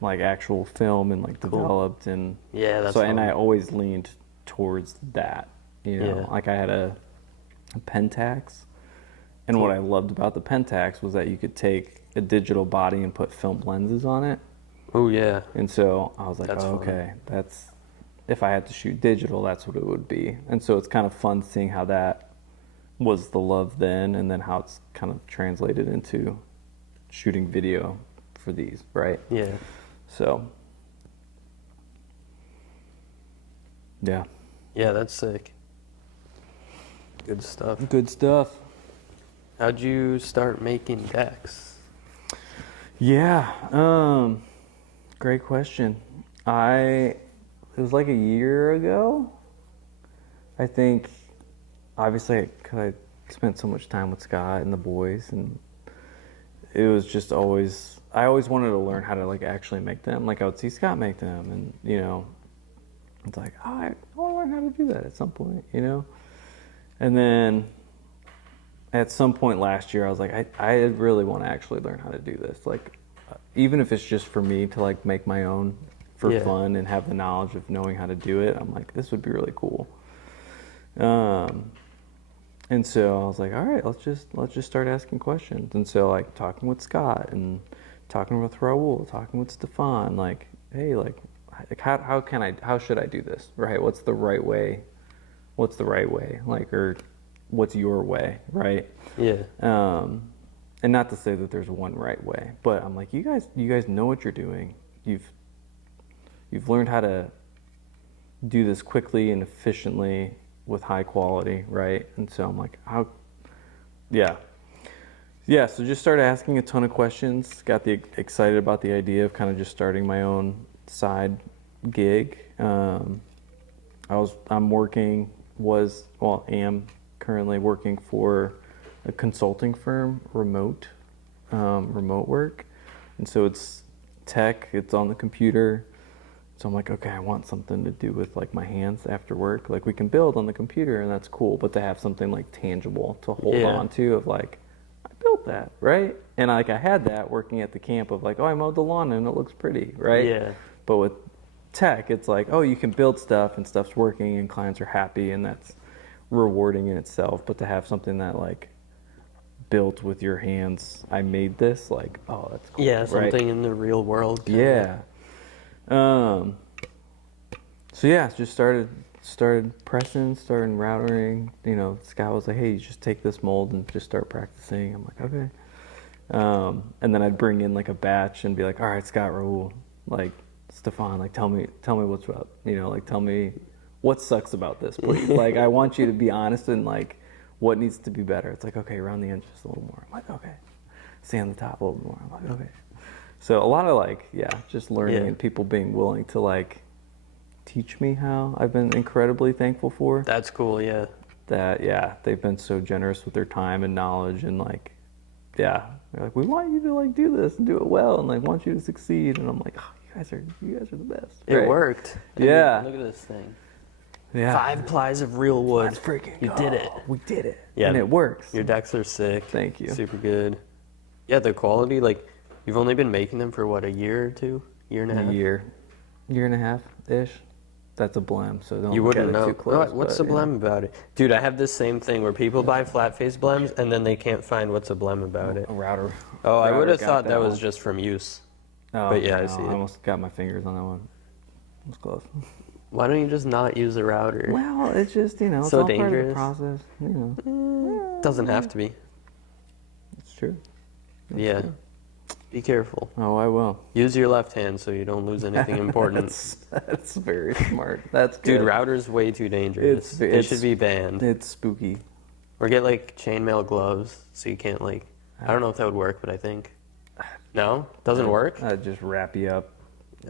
like actual film, and like developed, and Yeah, that's so, and fun. I always leaned towards that, you know. Yeah. Like I had a Pentax, and what I loved about the Pentax was that you could take a digital body and put film lenses on it. Oh yeah. And so I was like, That's oh, fun. okay, if I had to shoot digital, that's what it would be. And so it's kind of fun seeing how that was the love then, and then how it's kind of translated into shooting video for these, right? Yeah. So, yeah. Yeah, that's sick. Good stuff. Good stuff. How'd you start making decks? Yeah, great question. It was like a year ago, I think. Obviously, because I spent so much time with Scott and the boys, and it was just always, I always wanted to learn how to like actually make them. Like I would see Scott make them, and it's like, oh, I want to learn how to do that at some point, And then at some point last year, I was like, I really want to actually learn how to do this. Like, even if it's just for me to like make my own for fun and have the knowledge of knowing how to do it, I'm like, this would be really cool. And so I was like, all right, let's just start asking questions. And so like talking with Scott and talking with Raul, talking with Stefan, like, hey, like how should I do this? Right? What's the right way? Like, or what's your way? Right? Yeah. And not to say that there's one right way, but I'm like, you guys know what you're doing. You've learned how to do this quickly and efficiently with high quality, right? And so I'm like, so just started asking a ton of questions, got excited about the idea of kind of just starting my own side gig. am currently working for a consulting firm, remote work. And so it's tech, it's on the computer. So I'm like, okay, I want something to do with like my hands after work. Like we can build on the computer and that's cool, but to have something like tangible to hold on to of like, I built that, right? And like I had that working at the camp of like, oh, I mowed the lawn and it looks pretty, right? Yeah. But with tech, it's like, oh, you can build stuff and stuff's working and clients are happy and that's rewarding in itself. But to have something that like built with your hands, I made this, like, oh, that's cool. Yeah, right? something in the real world. Yeah. So yeah, just started pressing, started routering. Scott was like, hey, you just take this mold and just start practicing. I'm like, okay. And then I'd bring in like a batch and be like, all right, Scott, Raul, like Stefan, like tell me what's up. Like tell me what sucks about this, please. Like I want you to be honest and like what needs to be better. It's like, okay, around the edges a little more. I'm like, okay. Sand the top a little more. I'm like, okay. So a lot of like, just learning and people being willing to like teach me how. I've been incredibly thankful for. That's cool, yeah. That, they've been so generous with their time and knowledge and like, they're like, we want you to like do this and do it well and like want you to succeed. And I'm like, oh, you guys are the best. It worked. Yeah. Look at this thing. Yeah. 5 plies of real wood. Let's freaking You go. did it. We did it. Yeah. And it works. Your decks are sick. Thank you. Super good. Yeah, the quality, like, you've only been making them for what, a year or two? Year and a half? Year and a half-ish. That's a blem, so don't You look wouldn't at it know. too close. What's the blem about it? Dude, I have this same thing where people buy flat face blems and then they can't find what's a blem about it. A router. Oh, I Router would have got thought that was one. just from use. Oh, but yeah, I no, see it. I almost got my fingers on that one. It was close. Why don't you just not use a router? Well, it's just, it's So all part of the dangerous. process. Doesn't have to be. It's true. Yeah. Be careful. Oh, I will. Use your left hand so you don't lose anything important. That's very smart. That's good. Dude, router's way too dangerous. They should be banned. It's spooky. Or get like chainmail gloves so you can't like. I don't know if that would work, but I think. No, doesn't work. I'd just wrap you up.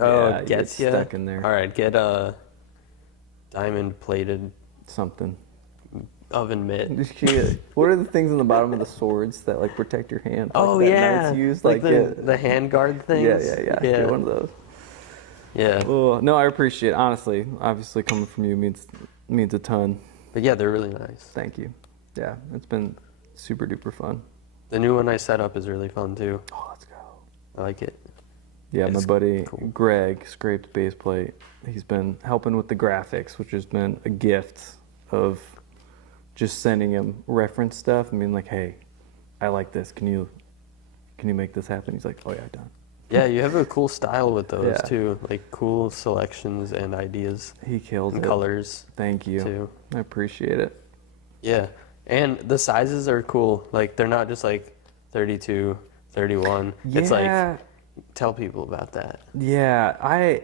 Oh, Yeah, it you gets get you stuck in there. All right, get a diamond plated Something. oven mitt. What are the things in the bottom of the swords that like protect your hand? Oh like, that yeah, knights use, like the hand guard things. Yeah. Get one of those. Yeah. Oh, no, I appreciate it. Honestly, obviously coming from you means a ton. But yeah, they're really nice. Thank you. Yeah, it's been super duper fun. The new one I set up is really fun too. Oh, let's go. I like it. Yeah, It's my buddy cool. Greg scraped base plate. He's been helping with the graphics, which has been a gift of just sending him reference stuff. I mean, like, hey, I like this. Can you make this happen? He's like, oh yeah, done. Yeah, you have a cool style with those Yeah. too. Like cool selections and ideas He kills and it. colors Thank you. too. I appreciate it. Yeah. And the sizes are cool. Like, they're not just like 32, 31. It's like, tell people about that. Yeah,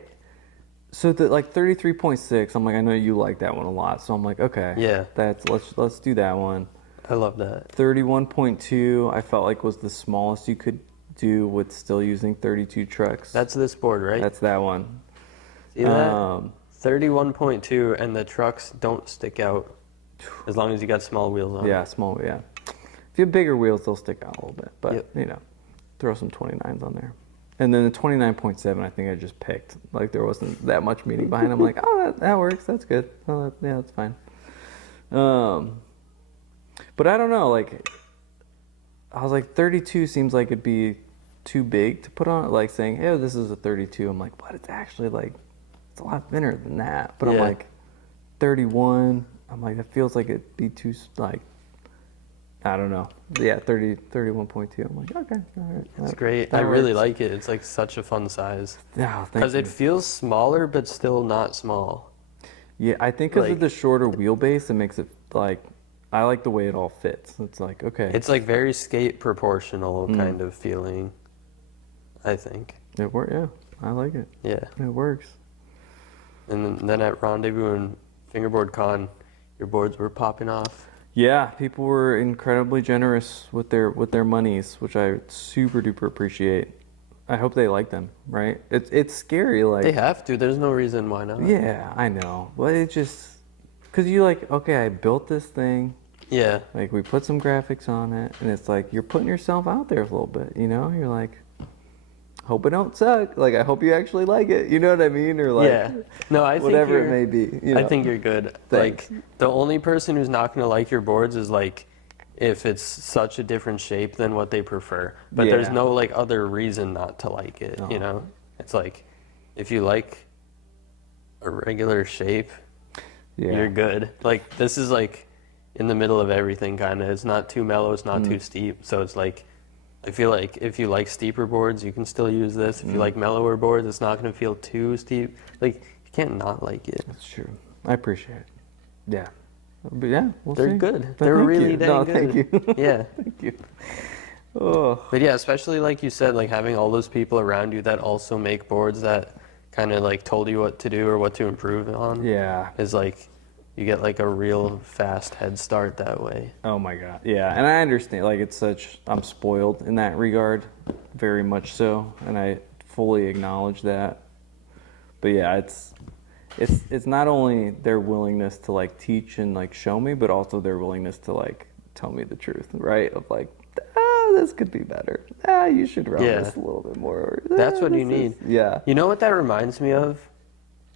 so the like 33.6, I'm like, I know you like that one a lot, so I'm like, okay. Yeah. Let's do that one. I love that. 31.2, I felt like was the smallest you could do with still using 32 trucks. That's this board, right? That's that one. See that? 31.2, and the trucks don't stick out as long as you got small wheels on. Yeah, small, yeah. If you have bigger wheels, they'll stick out a little bit, but Yep. you know, throw some 29s on there. And then the 29.7, I think I just picked. Like, there wasn't that much meaning behind it. I'm like, oh, that works. That's good. Oh, yeah, that's fine. But I don't know. Like, I was like, 32 seems like it'd be too big to put on. Like, saying, hey, this is a 32. I'm like, but it's actually, like, it's a lot thinner than that. But I'm like, 31. I'm like, it feels like it'd be too, like, I don't know. Yeah, 31.2. I'm like, okay, all right. It's great. I really like it. It's like such a fun size. Yeah, because it feels smaller, but still not small. Yeah, I think because of Like- the shorter wheelbase, it makes it like, I like the way it all fits. It's like, okay. It's like very skate proportional kind of feeling, I think. It works, yeah. I like it. Yeah. It works. And then at Rendezvous and Fingerboard Con, your boards were popping off. Yeah, people were incredibly generous with their monies, which I super duper appreciate. I hope they like them, right? It's scary, like They have to. There's no reason why not. yeah, I know, but it just because you like, okay, I built this thing, Yeah. like we put some graphics on it, and it's like you're putting yourself out there a little bit, you know? You're like, hope it don't suck. Like I hope you actually like it. You know what I mean? Or like, Yeah. No, I think whatever it you're- may be. You know? I think you're good. Thanks. Like the only person who's not gonna like your boards is like if it's such a different shape than what they prefer. But there's Yeah. no like other reason not to like it. You No. know, it's like if you like a regular shape, yeah. you're good. Like this is like in the middle of everything kind of. It's not too mellow. It's not Mm. too steep. So it's like. I feel like if you like steeper boards, you can still use this. If you like mellower boards, it's not going to feel too steep. Like, you can't not like it. That's true. I appreciate it. Yeah. But yeah, we'll They're see. good. But They're thank really you. dang No, good. thank you. Yeah. Thank you. Oh. But yeah, especially like you said, like having all those people around you that also make boards that kind of like told you what to do or what to improve on Yeah. is like, you get like a real fast head start that way. Oh my God. Yeah. And I understand. Like I'm spoiled in that regard, very much so, and I fully acknowledge that. But yeah, it's not only their willingness to like teach and like show me, but also their willingness to like tell me the truth, right? Of like, this could be better. You should run Yeah. this a little bit more. Or, That's what you this need. Yeah. You know what that reminds me of?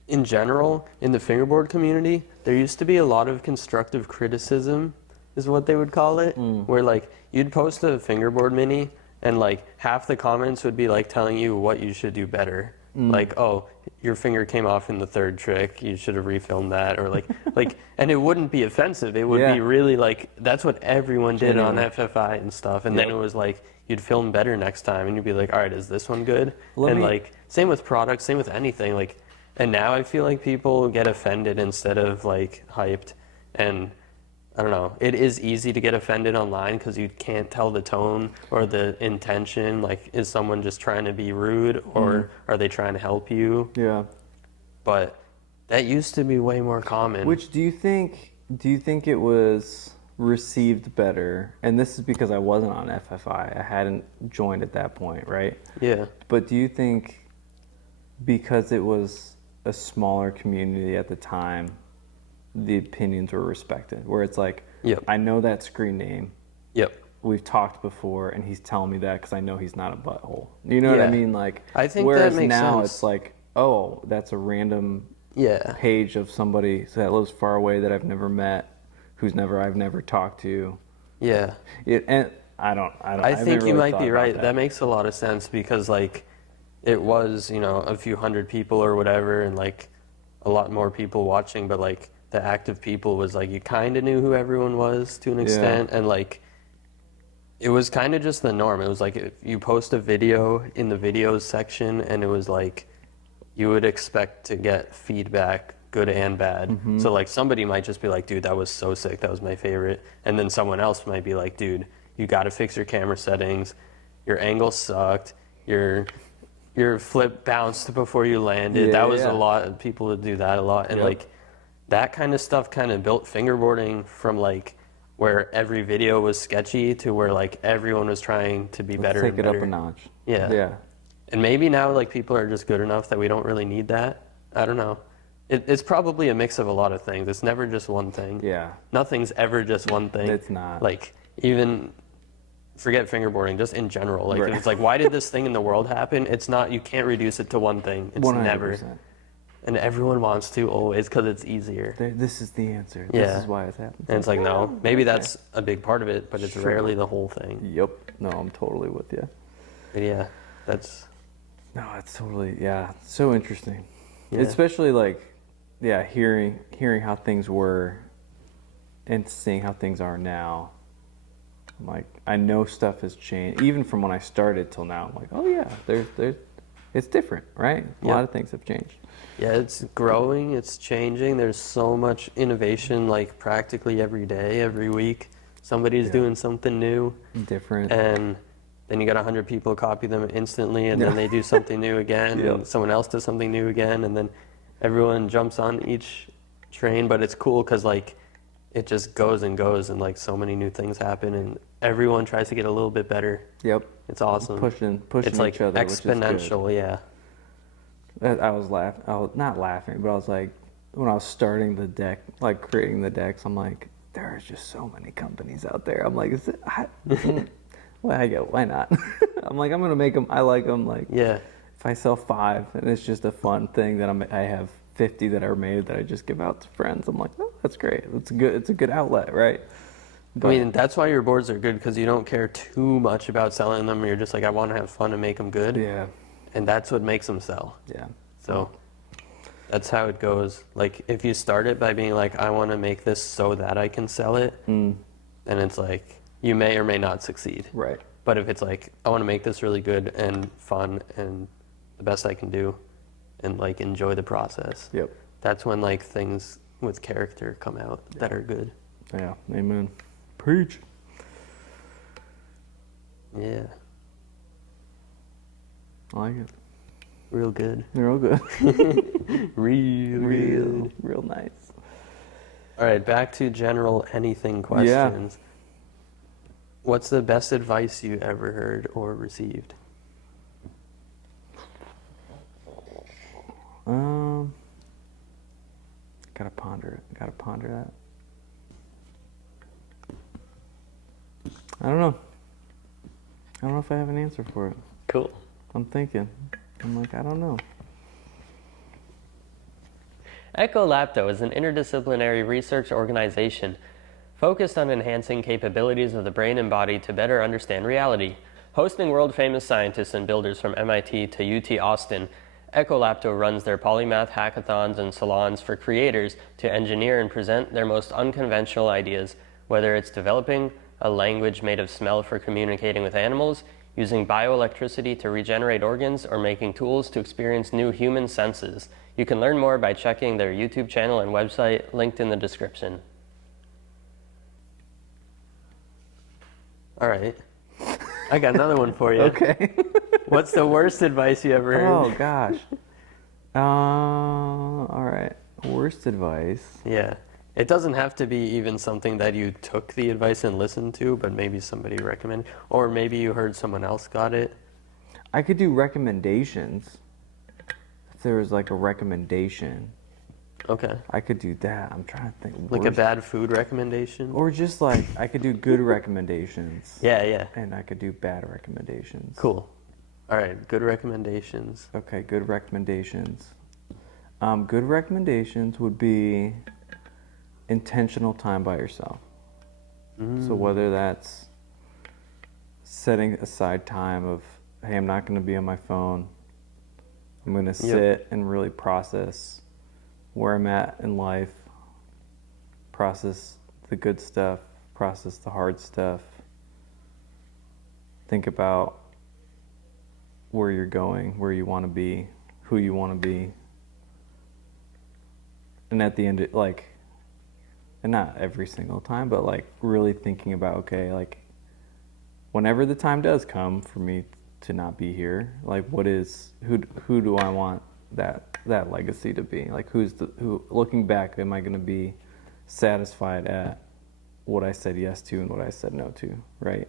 In general, in the fingerboard community, there used to be a lot of constructive criticism, is what they would call it, where like you'd post a fingerboard mini and like half the comments would be like telling you what you should do better. Like, oh, your finger came off in the third trick, you should have refilmed that, or like, and it wouldn't be offensive. It would Yeah. be really like that's what everyone did on Genuine. FFI and stuff, and then Yep. it was like you'd film better next time, and you'd be like, all right, is this one good? Let and me- like same with products, same with anything, like. And now I feel like people get offended instead of like hyped, and I don't know. It is easy to get offended online because you can't tell the tone or the intention. Like, is someone just trying to be rude or are they trying to help you? Yeah. But that used to be way more common. Which do you think it was received better? And this is because I wasn't on FFI. I hadn't joined at that point, right? Yeah. But do you think because it was a smaller community at the time, the opinions were respected? Where it's like, Yep. I know that screen name. Yep. We've talked before, and he's telling me that because I know he's not a butthole. You know what I Yeah. mean? Like, I think that whereas makes now sense. it's like, oh, that's a random Yeah. page of somebody that lives far away that I've never met, I've never talked to. Yeah. And I don't. I haven't think you really might thought be about right. That makes a lot of sense because like it was, you know, a few hundred people or whatever and like a lot more people watching, but like the active people was like you kind of knew who everyone was to an extent and like it was kind of just the norm. It was like if you post a video in the videos section and it was like you would expect to get feedback good and bad. So like somebody might just be like, dude, that was so sick, that was my favorite. And then someone else might be like, dude, you got to fix your camera settings, your angle sucked, your flip bounced before you landed. That was a lot of people would do that a lot. And like that kind of stuff kind of built fingerboarding from like where every video was sketchy to where like everyone was trying to be better and Take it better. up a notch. Yeah. And maybe now like people are just good enough that we don't really need that. I don't know. It's probably a mix of a lot of things. It's never just one thing. Yeah. Nothing's ever just one thing. It's not. Like even forget fingerboarding, just in general. Like it's like, why did this thing in the world happen? It's not. You can't reduce it to one thing. It's 100%. never. And everyone wants to always because it's easier. This is the answer. Yeah. This is why it's happening. And it's like, no, maybe that's a big part of it, but it's rarely the whole thing. Yep. No, I'm totally with you. But yeah, that's. No, it's totally, so interesting. Yeah. Especially like, hearing how things were and seeing how things are now. Like, I know stuff has changed. Even from when I started till now, I'm like, oh yeah, there's it's different, right? A lot of things have changed. Yeah, it's growing, it's changing. There's so much innovation, like practically every day, every week. Somebody's doing something new. Different. And then you got 100 people copy them instantly, and then they do something new again, and someone else does something new again, and then everyone jumps on each train. But it's cool because like it just goes and goes, and like so many new things happen, and everyone tries to get a little bit better. Yep. It's awesome. Pushing it's like each other, exponential, which is yeah. good. I was not laughing, but I was like, when I was starting the deck, like creating the decks, I'm like, there's just so many companies out there. I'm like, why not? I'm like, I'm gonna make them. I like them. Like, if I sell 5 and it's just a fun thing that I have 50 that are made that I just give out to friends. I'm like, oh, that's great. It's good. It's a good outlet, right? But, I mean, that's why your boards are good, because you don't care too much about selling them. You're just like, I want to have fun and make them good. Yeah. And that's what makes them sell. Yeah. So that's how it goes. Like, if you start it by being like, I want to make this so that I can sell it, then it's like, you may or may not succeed. Right. But if it's like, I want to make this really good and fun and the best I can do and like enjoy the process. Yep. That's when like things with character come out that are good. Yeah. Amen. Preach. Yeah. I like it. Real good. They're all good. Real nice. All right, back to general anything questions. Yeah. What's the best advice you ever heard or received? Gotta ponder that. I don't know if I have an answer for it. Cool. I'm thinking. I'm like, I don't know. Ekkolapto is an interdisciplinary research organization focused on enhancing capabilities of the brain and body to better understand reality. Hosting world-famous scientists and builders from MIT to UT Austin, Ekkolapto runs their polymath hackathons and salons for creators to engineer and present their most unconventional ideas, whether it's developing a language made of smell for communicating with animals, using bioelectricity to regenerate organs, or making tools to experience new human senses. You can learn more by checking their YouTube channel and website, linked in the description. All right. I got another one for you. Okay. What's the worst advice you ever heard? Oh, gosh. All right. Worst advice. Yeah. It doesn't have to be even something that you took the advice and listened to, but maybe somebody recommended, or maybe you heard someone else got it. I could do recommendations. If there was like a recommendation, Okay. I could do that. I'm trying to think. Like a bad food recommendation? Or just like, I could do good recommendations. Yeah. And I could do bad recommendations. Cool. All right, good recommendations. Okay, good recommendations. Good recommendations would be intentional time by yourself. So whether that's setting aside time of, hey, I'm not going to be on my phone. I'm going to sit and really process where I'm at in life, process the good stuff, process the hard stuff, think about where you're going, where you want to be, who you want to be, and at the end, like, and not every single time, but like really thinking about, okay, like whenever the time does come for me to not be here, like who do I want that legacy to be? Like who looking back, am I going to be satisfied at what I said yes to and what I said no to, right?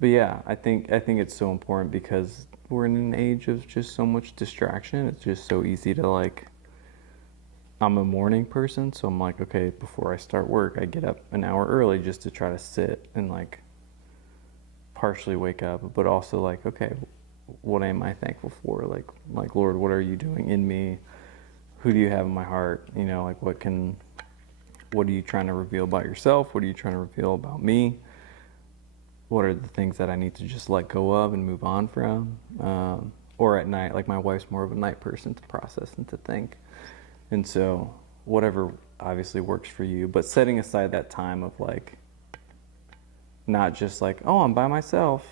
But yeah, I think it's so important because we're in an age of just so much distraction. It's just so easy to like, I'm a morning person, so I'm like, okay, before I start work, I get up an hour early just to try to sit and like partially wake up, but also like, okay, what am I thankful for? Like Lord, what are you doing in me? Who do you have in my heart? You know, like what are you trying to reveal about yourself? What are you trying to reveal about me? What are the things that I need to just let go of and move on from? Or at night, like my wife's more of a night person to process and to think. And so whatever obviously works for you, but setting aside that time of like, not just like, oh, I'm by myself,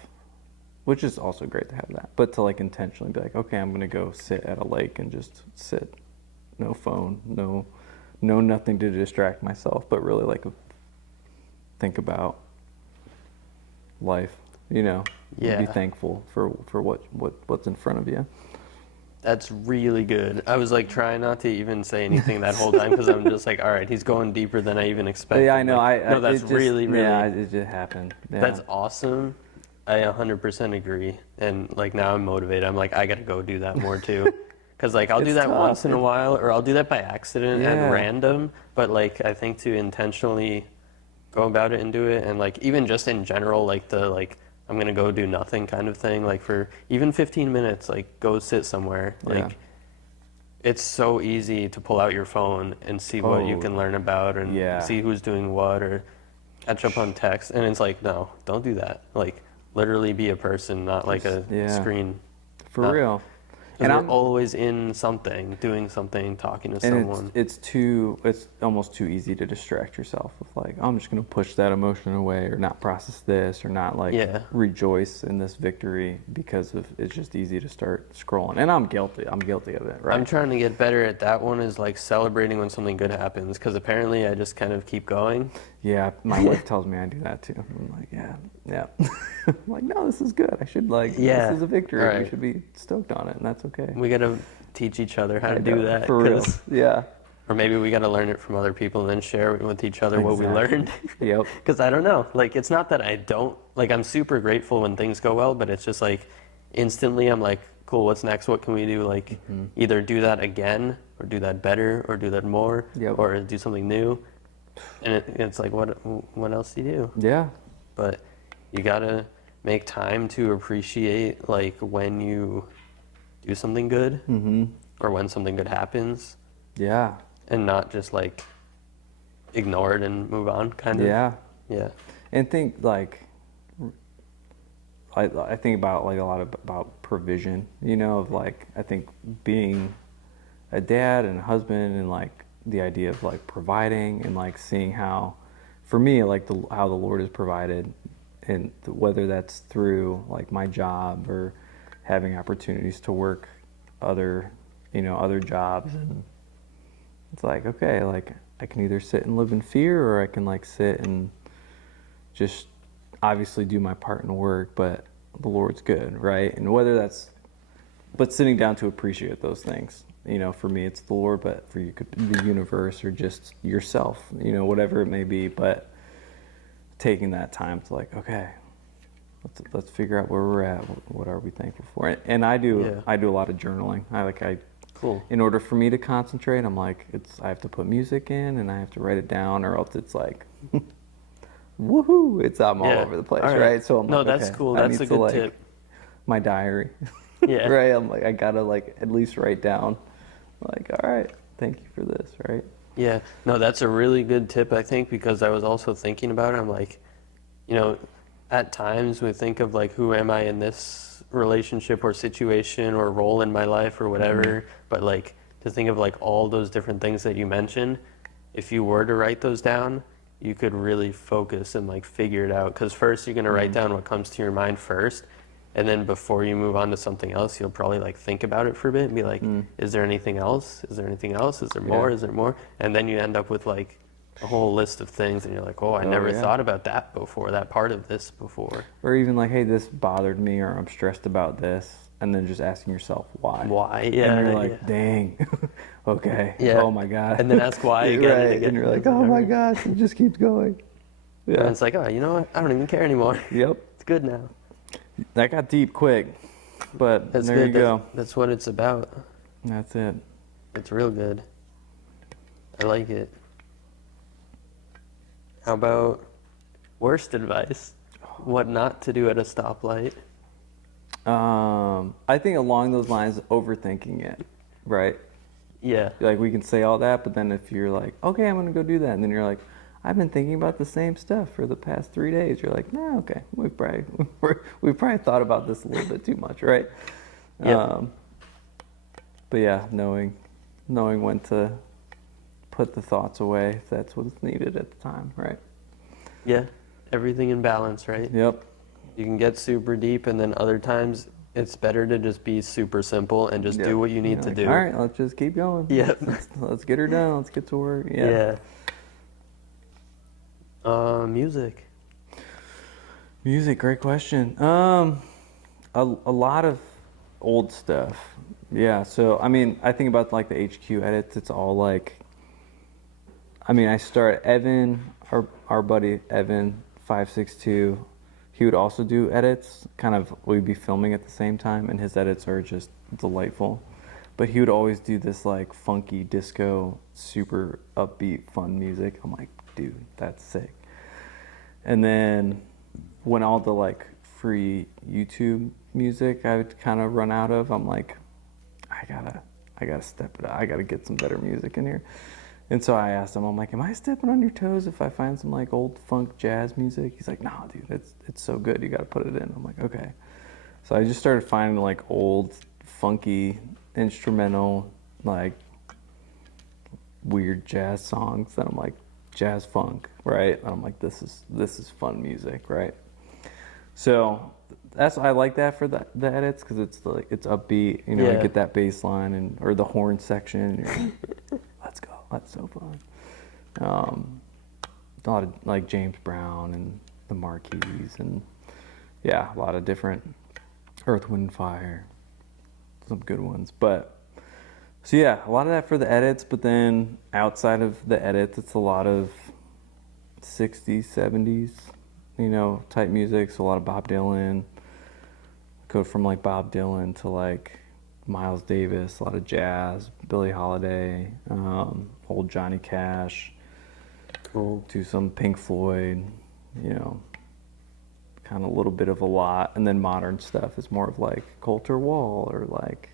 which is also great to have that, but to like intentionally be like, okay, I'm going to go sit at a lake and just sit, no phone, no nothing to distract myself, but really like think about life, you know, be thankful for what's in front of you. That's really good. I was like trying not to even say anything that whole time because I'm just like, all right, he's going deeper than I even expected. Yeah, I know. Like, no, that's really. Yeah, it just happened. Yeah. That's awesome. I 100% agree. And like now I'm motivated. I'm like, I gotta go do that more too. Because like I'll do that tough. once in a while, or I'll do that by accident at random. But like I think to intentionally go about it and do it, and like even just in general, like I'm gonna go do nothing kind of thing, like for even 15 minutes, like go sit somewhere. Like it's so easy to pull out your phone and see what you can learn about and see who's doing what or catch up on text. And it's like, no, don't do that. Like literally be a person, not like a screen. For real. And I'm always in something, doing something, talking to someone. It's almost too easy to distract yourself with like, oh, I'm just going to push that emotion away or not process this or not like rejoice in this victory because it's just easy to start scrolling. And I'm guilty of it, right? I'm trying to get better at that one, is like celebrating when something good happens, because apparently I just kind of keep going. Yeah, my wife tells me I do that too. I'm like, yeah. I'm like, no, this is good. I should like, this is a victory. Right. We should be stoked on it, and that's okay. We gotta teach each other how to do that. For real. Yeah. Or maybe we gotta learn it from other people and then share with each other what we learned. Yep. Because I don't know. Like, it's not that I don't, like, I'm super grateful when things go well, but it's just like, instantly I'm like, cool, what's next? What can we do? Like, either do that again, or do that better, or do that more, or do something new. And it's like, what else do you do? Yeah. But you gotta make time to appreciate like when you do something good, or when something good happens. Yeah. And not just like ignore it and move on, kind of. Yeah. Yeah. And think like, I think about like a lot about provision, you know, of like, I think being a dad and a husband and like the idea of like providing and like seeing how, for me, like how the Lord has provided, and whether that's through like my job or having opportunities to work other jobs, and it's like, okay, like I can either sit and live in fear, or I can like sit and just obviously do my part in work, but the Lord's good, right? And but sitting down to appreciate those things. You know, for me, it's the Lord, but for you, could be the universe or just yourself, you know, whatever it may be. But taking that time to like, okay, let's figure out where we're at. What are we thankful for? And I do a lot of journaling. Cool. In order for me to concentrate, I'm like, I have to put music in and I have to write it down, or else it's like, woohoo! I'm all over the place, right? So I'm like, that's okay, cool. That's a good tip. My diary. Yeah. Right. I'm like, I gotta like at least write down, like, all right, thank you for this, right? Yeah. No, that's a really good tip, I think, because I was also thinking about it. I'm like, you know, at times we think of like, who am I in this relationship or situation or role in my life or whatever, but like to think of like all those different things that you mentioned, if you were to write those down, you could really focus and like figure it out. Because first you're going to write down what comes to your mind first, And then before you move on to something else, you'll probably like think about it for a bit and be like, is there anything else? Is there anything else? Is there more? Yeah. Is there more? And then you end up with like a whole list of things and you're like, oh, I never yeah. thought about that before, that part of this before. Or even like, hey, this bothered me, or I'm stressed about this, and then just asking yourself why. Why? Yeah. And you're like, dang, okay, Yeah. oh my God. And then ask why again. Right, And, again. and you're like, oh my gosh, it just keeps going. And Yeah. it's like, oh, you know what? I don't even care anymore. Yep. It's good now. That got deep quick, but That's there good. you go. That's what it's about. That's it. It's real good. I like it. How about worst advice? What not to do at a stoplight? I think along those lines, overthinking it, right? Yeah. Like we can say all that, but then if you're like, okay, I'm gonna go do that, and then you're like, I've been thinking about the same stuff for the past 3 days. You're like, nah, okay, we've probably thought about this a little bit too much, right? Yep. But yeah, knowing when to put the thoughts away if that's what's needed at the time, right? Yeah. Everything in balance, right? Yep. You can get super deep, and then other times it's better to just be super simple and just do what you need You're to like, do. all right, let's just keep going. Yep. Let's get her done. Let's get to work. Yeah. Music. Music, great question. A lot of old stuff. Yeah, so I mean, I think about like the HQ edits. It's all like, I mean, I start Evan, our buddy Evan 562. He would also do edits. Kind of, we'd be filming at the same time, and his edits are just delightful. But he would always do this like funky disco, super upbeat, fun music. I'm like, dude, that's sick. And then when all the like free YouTube music I would kind of run out of, I'm like, I gotta step it up. I gotta get some better music in here. And so I asked him, I'm like, am I stepping on your toes if I find some like old funk jazz music? He's like, nah, dude, it's so good. You gotta put it in. I'm like, okay. So I just started finding like old, funky, instrumental, like weird jazz songs that I'm like, jazz funk, right? And I'm like, this is fun music, right? So I like that for the edits because it's like it's upbeat, you know. Yeah. I get that bass line or the horn section. And you're like, let's go, that's so fun. A lot of like James Brown and the Marquis and yeah, a lot of different Earth, Wind, and Fire, some good ones. But so yeah, a lot of that for the edits, but then outside of the edits, it's a lot of 60s, 70s, you know, type music. So a lot of Bob Dylan. Go from like Bob Dylan to like Miles Davis, a lot of jazz, Billie Holiday, old Johnny Cash. Cool. Do some Pink Floyd, you know, kind of a little bit of a lot. And then modern stuff is more of like Coulter Wall or like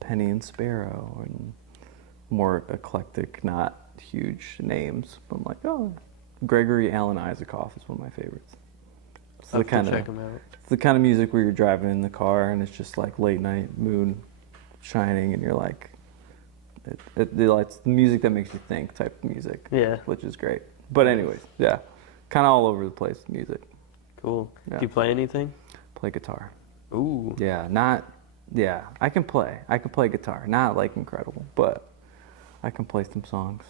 Penny and Sparrow, and more eclectic, not huge names. But I'm like, oh, Gregory Alan Isaacoff is one of my favorites. It's I'll have to check 'em out. It's the kind of music where you're driving in the car and it's just like late night moon shining and you're like, it's the music that makes you think type of music. Yeah. Which is great. But anyways, yeah, kind of all over the place music. Cool. Yeah. Do you play anything? Play guitar. Ooh. Yeah, I can play guitar. Not like incredible, but I can play some songs.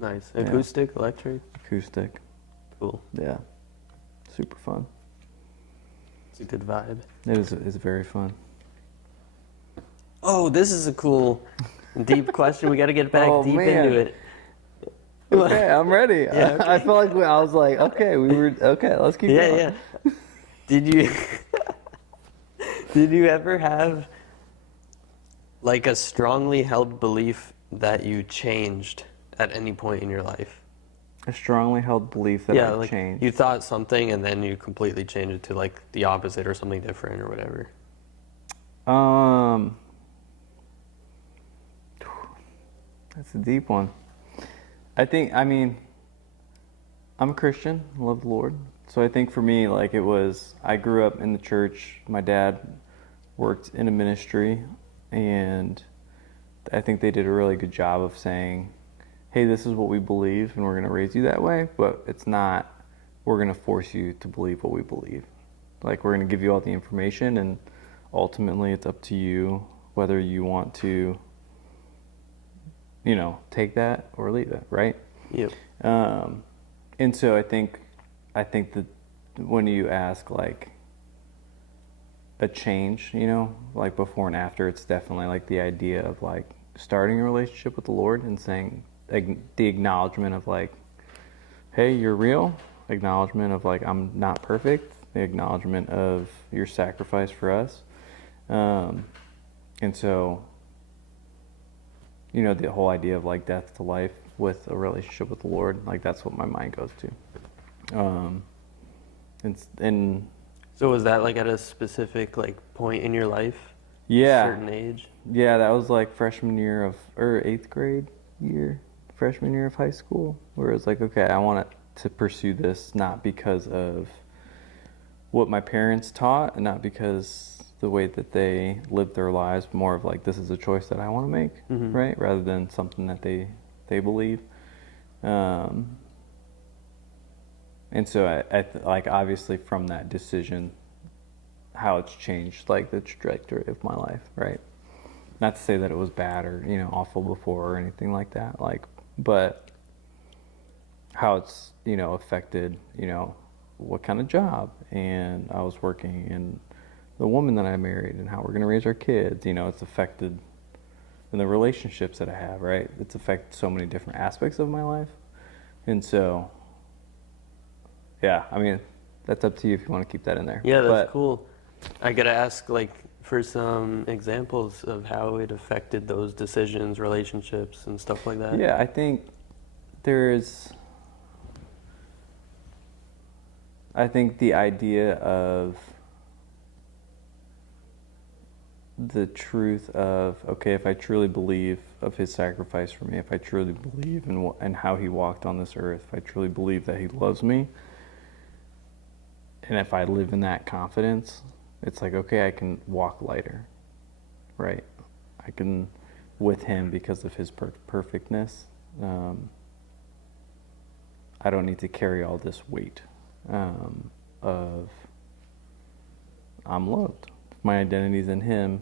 Nice. Yeah. Acoustic, electric? Acoustic. Cool. Yeah. Super fun. It's a good vibe. It's very fun. Oh, this is a cool, deep question. We got to get back deep man. into it. Okay, I'm ready. Yeah, okay. I feel like I was like, okay, let's keep going. Yeah. Did you ever have like a strongly held belief that you changed at any point in your life? A strongly held belief that I've like changed. you thought something and then you completely changed it to like the opposite or something different or whatever. That's a deep one. I mean, I'm a Christian, I love the Lord. So I think for me, like I grew up in the church. My dad worked in a ministry, and I think they did a really good job of saying, hey, this is what we believe, and we're going to raise you that way, but it's not, we're going to force you to believe what we believe. Like, we're going to give you all the information, and ultimately it's up to you whether you want to, take that or leave it, right? Yep. And so I think that when you ask like a change, like before and after, it's definitely like the idea of like starting a relationship with the Lord and saying, like, the acknowledgement of like, hey, you're real, acknowledgement of like, I'm not perfect, the acknowledgement of your sacrifice for us. And so, the whole idea of like death to life with a relationship with the Lord, like that's what my mind goes to. And So was that like at a specific like point in your life? yeah, Certain age? yeah, that was like freshman year or 8th grade year, freshman year of high school, where it was like, okay, I want to pursue this not because of what my parents taught and not because the way that they lived their lives, more of like, this is a choice that I want to make, right? Rather than something that they believe. And so I like, obviously from that decision, how it's changed like the trajectory of my life, right? Not to say that it was bad or, awful before or anything like that, like, but how it's, affected, what kind of job and I was working and the woman that I married and how we're going to raise our kids, it's affected in the relationships that I have, right? It's affected so many different aspects of my life. And so, yeah, I mean, that's up to you if you want to keep that in there. Yeah, that's cool. I gotta ask like for some examples of how it affected those decisions, relationships, and stuff like that. Yeah, I think the idea of the truth of, okay, if I truly believe of his sacrifice for me, if I truly believe in how he walked on this earth, if I truly believe that he loves me, and if I live in that confidence, it's like, okay, I can walk lighter, right? I can, with him, because of his perfectness, I don't need to carry all this weight of I'm loved. If my identity's in him,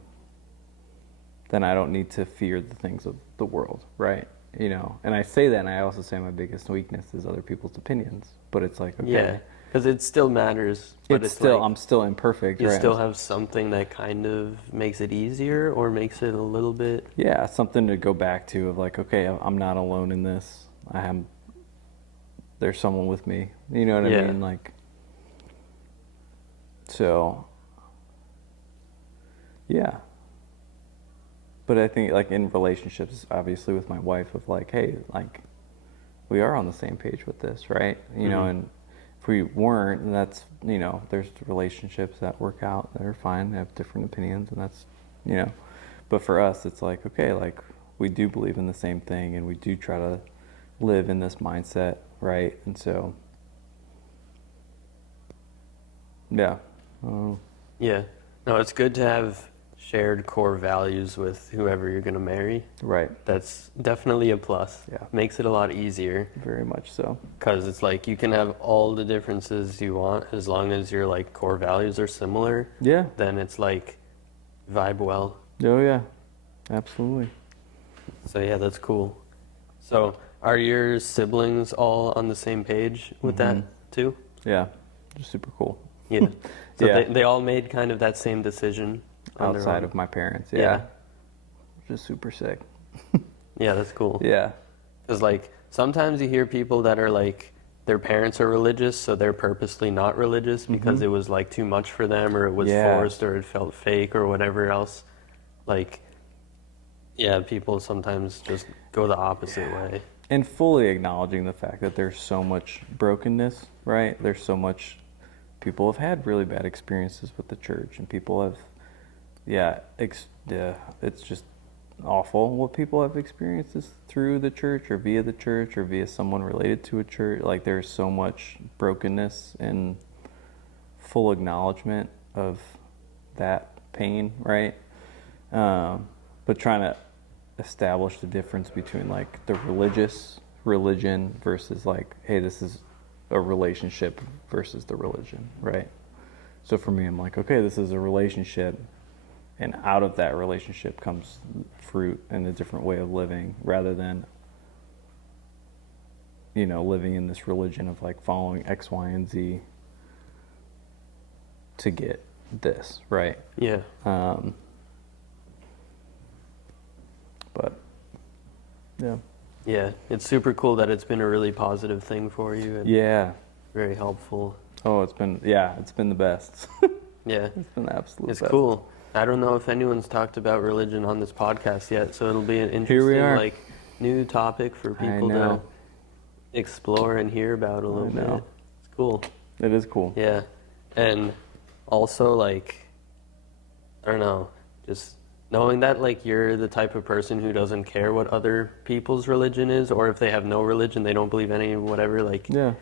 then I don't need to fear the things of the world, right? And I say that, and I also say my biggest weakness is other people's opinions. But it's like, okay. Yeah, because it still matters. But It's still, like, I'm still imperfect, you right? still have something that kind of makes it easier or makes it a little bit. Yeah, something to go back to of like, okay, I'm not alone in this. There's someone with me. You know what I mean? Like, so, yeah. But I think like in relationships, obviously with my wife, of like, hey, like, we are on the same page with this, right? And if we weren't, and that's, there's relationships that work out that are fine, they have different opinions, and that's, but for us, it's like, okay, like, we do believe in the same thing, and we do try to live in this mindset, right? And so, yeah. Yeah. No, it's good to have shared core values with whoever you're going to marry. Right. That's definitely a plus. Yeah. Makes it a lot easier. Very much so. Because it's like you can have all the differences you want as long as your like core values are similar. Yeah. Then it's like vibe well. Oh, yeah. Absolutely. So yeah, that's cool. So are your siblings all on the same page with that too? Yeah. Just super cool. Yeah. So Yeah. they all made kind of that same decision on their Outside own? of my parents. Yeah. Yeah. Just super sick. Yeah, that's cool. Yeah. Because like sometimes you hear people that are like their parents are religious, so they're purposely not religious because it was like too much for them, or it was forced, or it felt fake, or whatever else. Like, yeah, people sometimes just go the opposite way. And fully acknowledging the fact that there's so much brokenness, right? There's so much, people have had really bad experiences with the church, and people have, it's just awful what people have experienced through the church or via someone related to a church. Like, there's so much brokenness, and full acknowledgement of that pain, right? But trying to establish the difference between like the religion versus like, hey, this is a relationship versus the religion, right? So for me, I'm like, okay, this is a relationship, and out of that relationship comes fruit and a different way of living, rather than, you know, living in this religion of like following X, Y, and Z to get this, right? Yeah. But yeah. Yeah, it's super cool that it's been a really positive thing for you and Yeah. very helpful. Oh, it's been the best. Yeah, It's been the absolute it's best. cool. I don't know if anyone's talked about religion on this podcast yet, so it'll be an Here we interesting, are. like, new topic for people to know. explore and hear about a little bit. know. It's cool. It is cool. Yeah, and also, like, I don't know, just knowing that, like, you're the type of person who doesn't care what other people's religion is, or if they have no religion, they don't believe any, whatever, like, Yeah.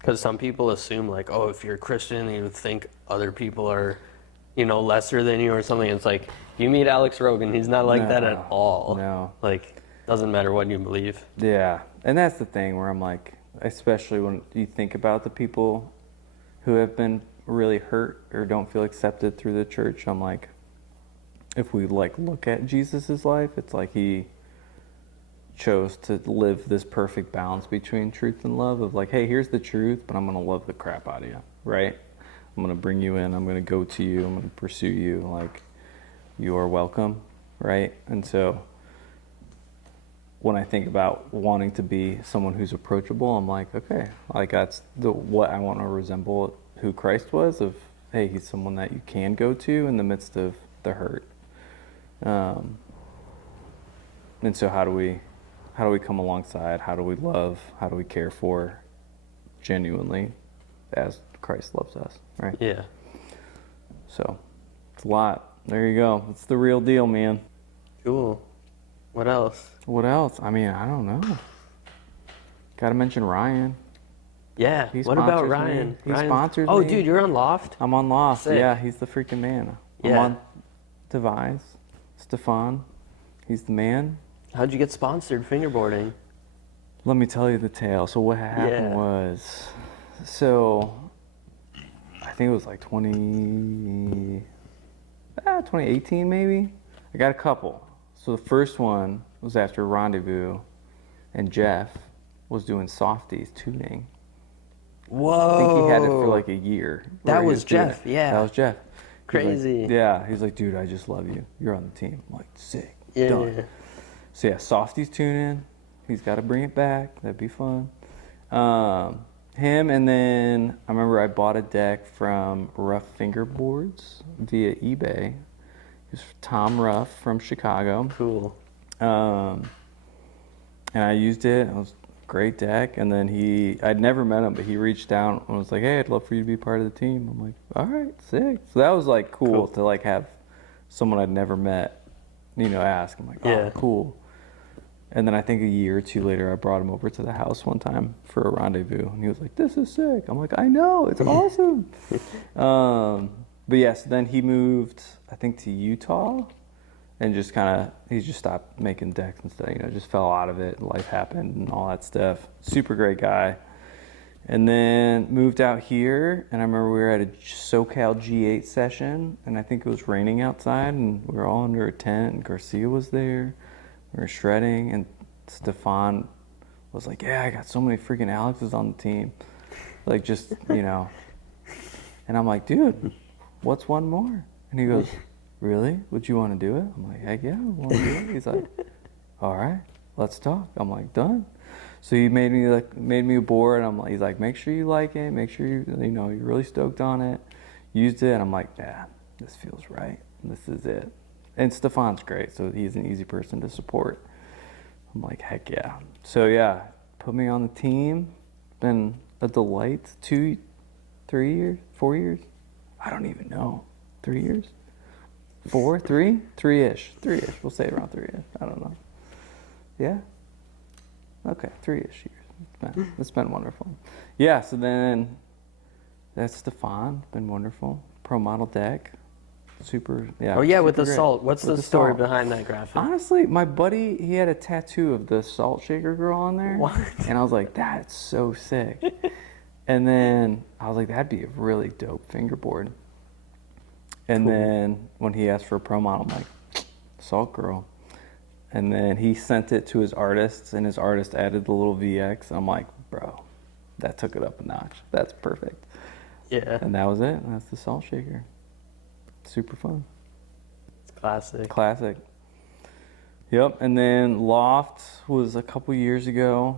because some people assume, like, oh, if you're Christian, you think other people are, you know, lesser than you or something. It's like, you meet Alex Rogan, he's not like that at all. No. Like, doesn't matter what you believe. Yeah. And that's the thing where I'm like, especially when you think about the people who have been really hurt or don't feel accepted through the church, I'm like, if we like look at Jesus's life, it's like he chose to live this perfect balance between truth and love of like, hey, here's the truth, but I'm going to love the crap out of you, right? I'm going to bring you in. I'm going to go to you. I'm going to pursue you. Like, you are welcome, right? And so when I think about wanting to be someone who's approachable, I'm like, okay, like that's what I want to resemble who Christ was, of, hey, he's someone that you can go to in the midst of the hurt. And so how do we come alongside? How do we love? How do we care for genuinely as Christ loves us, right? Yeah. So it's a lot. There you go. It's the real deal, man. Cool. What else? What else? I mean, I don't know. Got to mention Ryan. Yeah. He What about sponsors Ryan? me. He Ryan's- sponsors Oh, me. dude, you're on Loft? I'm on Loft. Sick. Yeah, he's the freaking man. I'm Yeah. on Devise. Stefan. He's the man. How'd you get sponsored fingerboarding? Let me tell you the tale. So what happened Yeah. was, so I think it was like 2018 maybe. I got a couple. So the first one was after Rendezvous, and Jeff was doing softies tuning. Whoa. I think he had it for like a year. That where he was doing Jeff, it. yeah. That was Jeff. He's like- Crazy. yeah, he's like, dude, I just love you. You're on the team. I'm like, sick. Yeah. Done. So yeah, softies tuning. He's got to bring it back. That'd be fun. Him, and then I remember I bought a deck from Rough Fingerboards via eBay. It was Tom Ruff from Chicago. Cool. And I used it. It was a great deck. And then I'd never met him, but he reached out and was like, hey, I'd love for you to be part of the team. I'm like, all right, sick. So that was like cool to like have someone I'd never met, you know, ask. I'm like, oh, Yeah. cool. And then I think a year or two later, I brought him over to the house one time for a rendezvous. And he was like, this is sick. I'm like, I know, it's awesome. But yes, then he moved, I think, to Utah. And just he just stopped making decks and stuff, you know, just fell out of it. Life happened and all that stuff. Super great guy. And then moved out here, and I remember we were at a SoCal G8 session, and I think it was raining outside, and we were all under a tent, and Garcia was there. We were shredding, and Stefan was like, yeah, I got so many freaking Alexes on the team. Like, just, you know. And I'm like, dude, what's one more? And he goes, really? Would you want to do it? I'm like, heck yeah, I want to do it. He's like, all right, let's talk. I'm like, done. So he made me a board. He's like, make sure you like it. Make sure you're really stoked on it. Used it, and I'm like, yeah, this feels right. This is it. And Stefan's great, so he's an easy person to support. I'm like, heck yeah. So yeah, put me on the team. Been a delight. 2, 3 years, 4 years. I don't even know. 3 years. 4, 3, 3-ish. We'll say around 3-ish. I don't know. Yeah. Okay, 3-ish years. It's been wonderful. Yeah, so then that's Stefan. Been wonderful. Pro model deck. Super, yeah. Oh, yeah, with super the great. salt. What's With the story salt. behind that graphic? Honestly, my buddy, he had a tattoo of the salt shaker girl on there. What? And I was like, that's so sick. And then I was like, that'd be a really dope fingerboard. And Cool. then when he asked for a pro model, I'm like, Salt Girl. And then he sent it to his artists, and his artist added the little VX. I'm like, bro, that took it up a notch. That's perfect. Yeah. And that was it. That's the Salt Shaker. Super fun. It's classic. Classic. Yep. And then Loft was a couple years ago.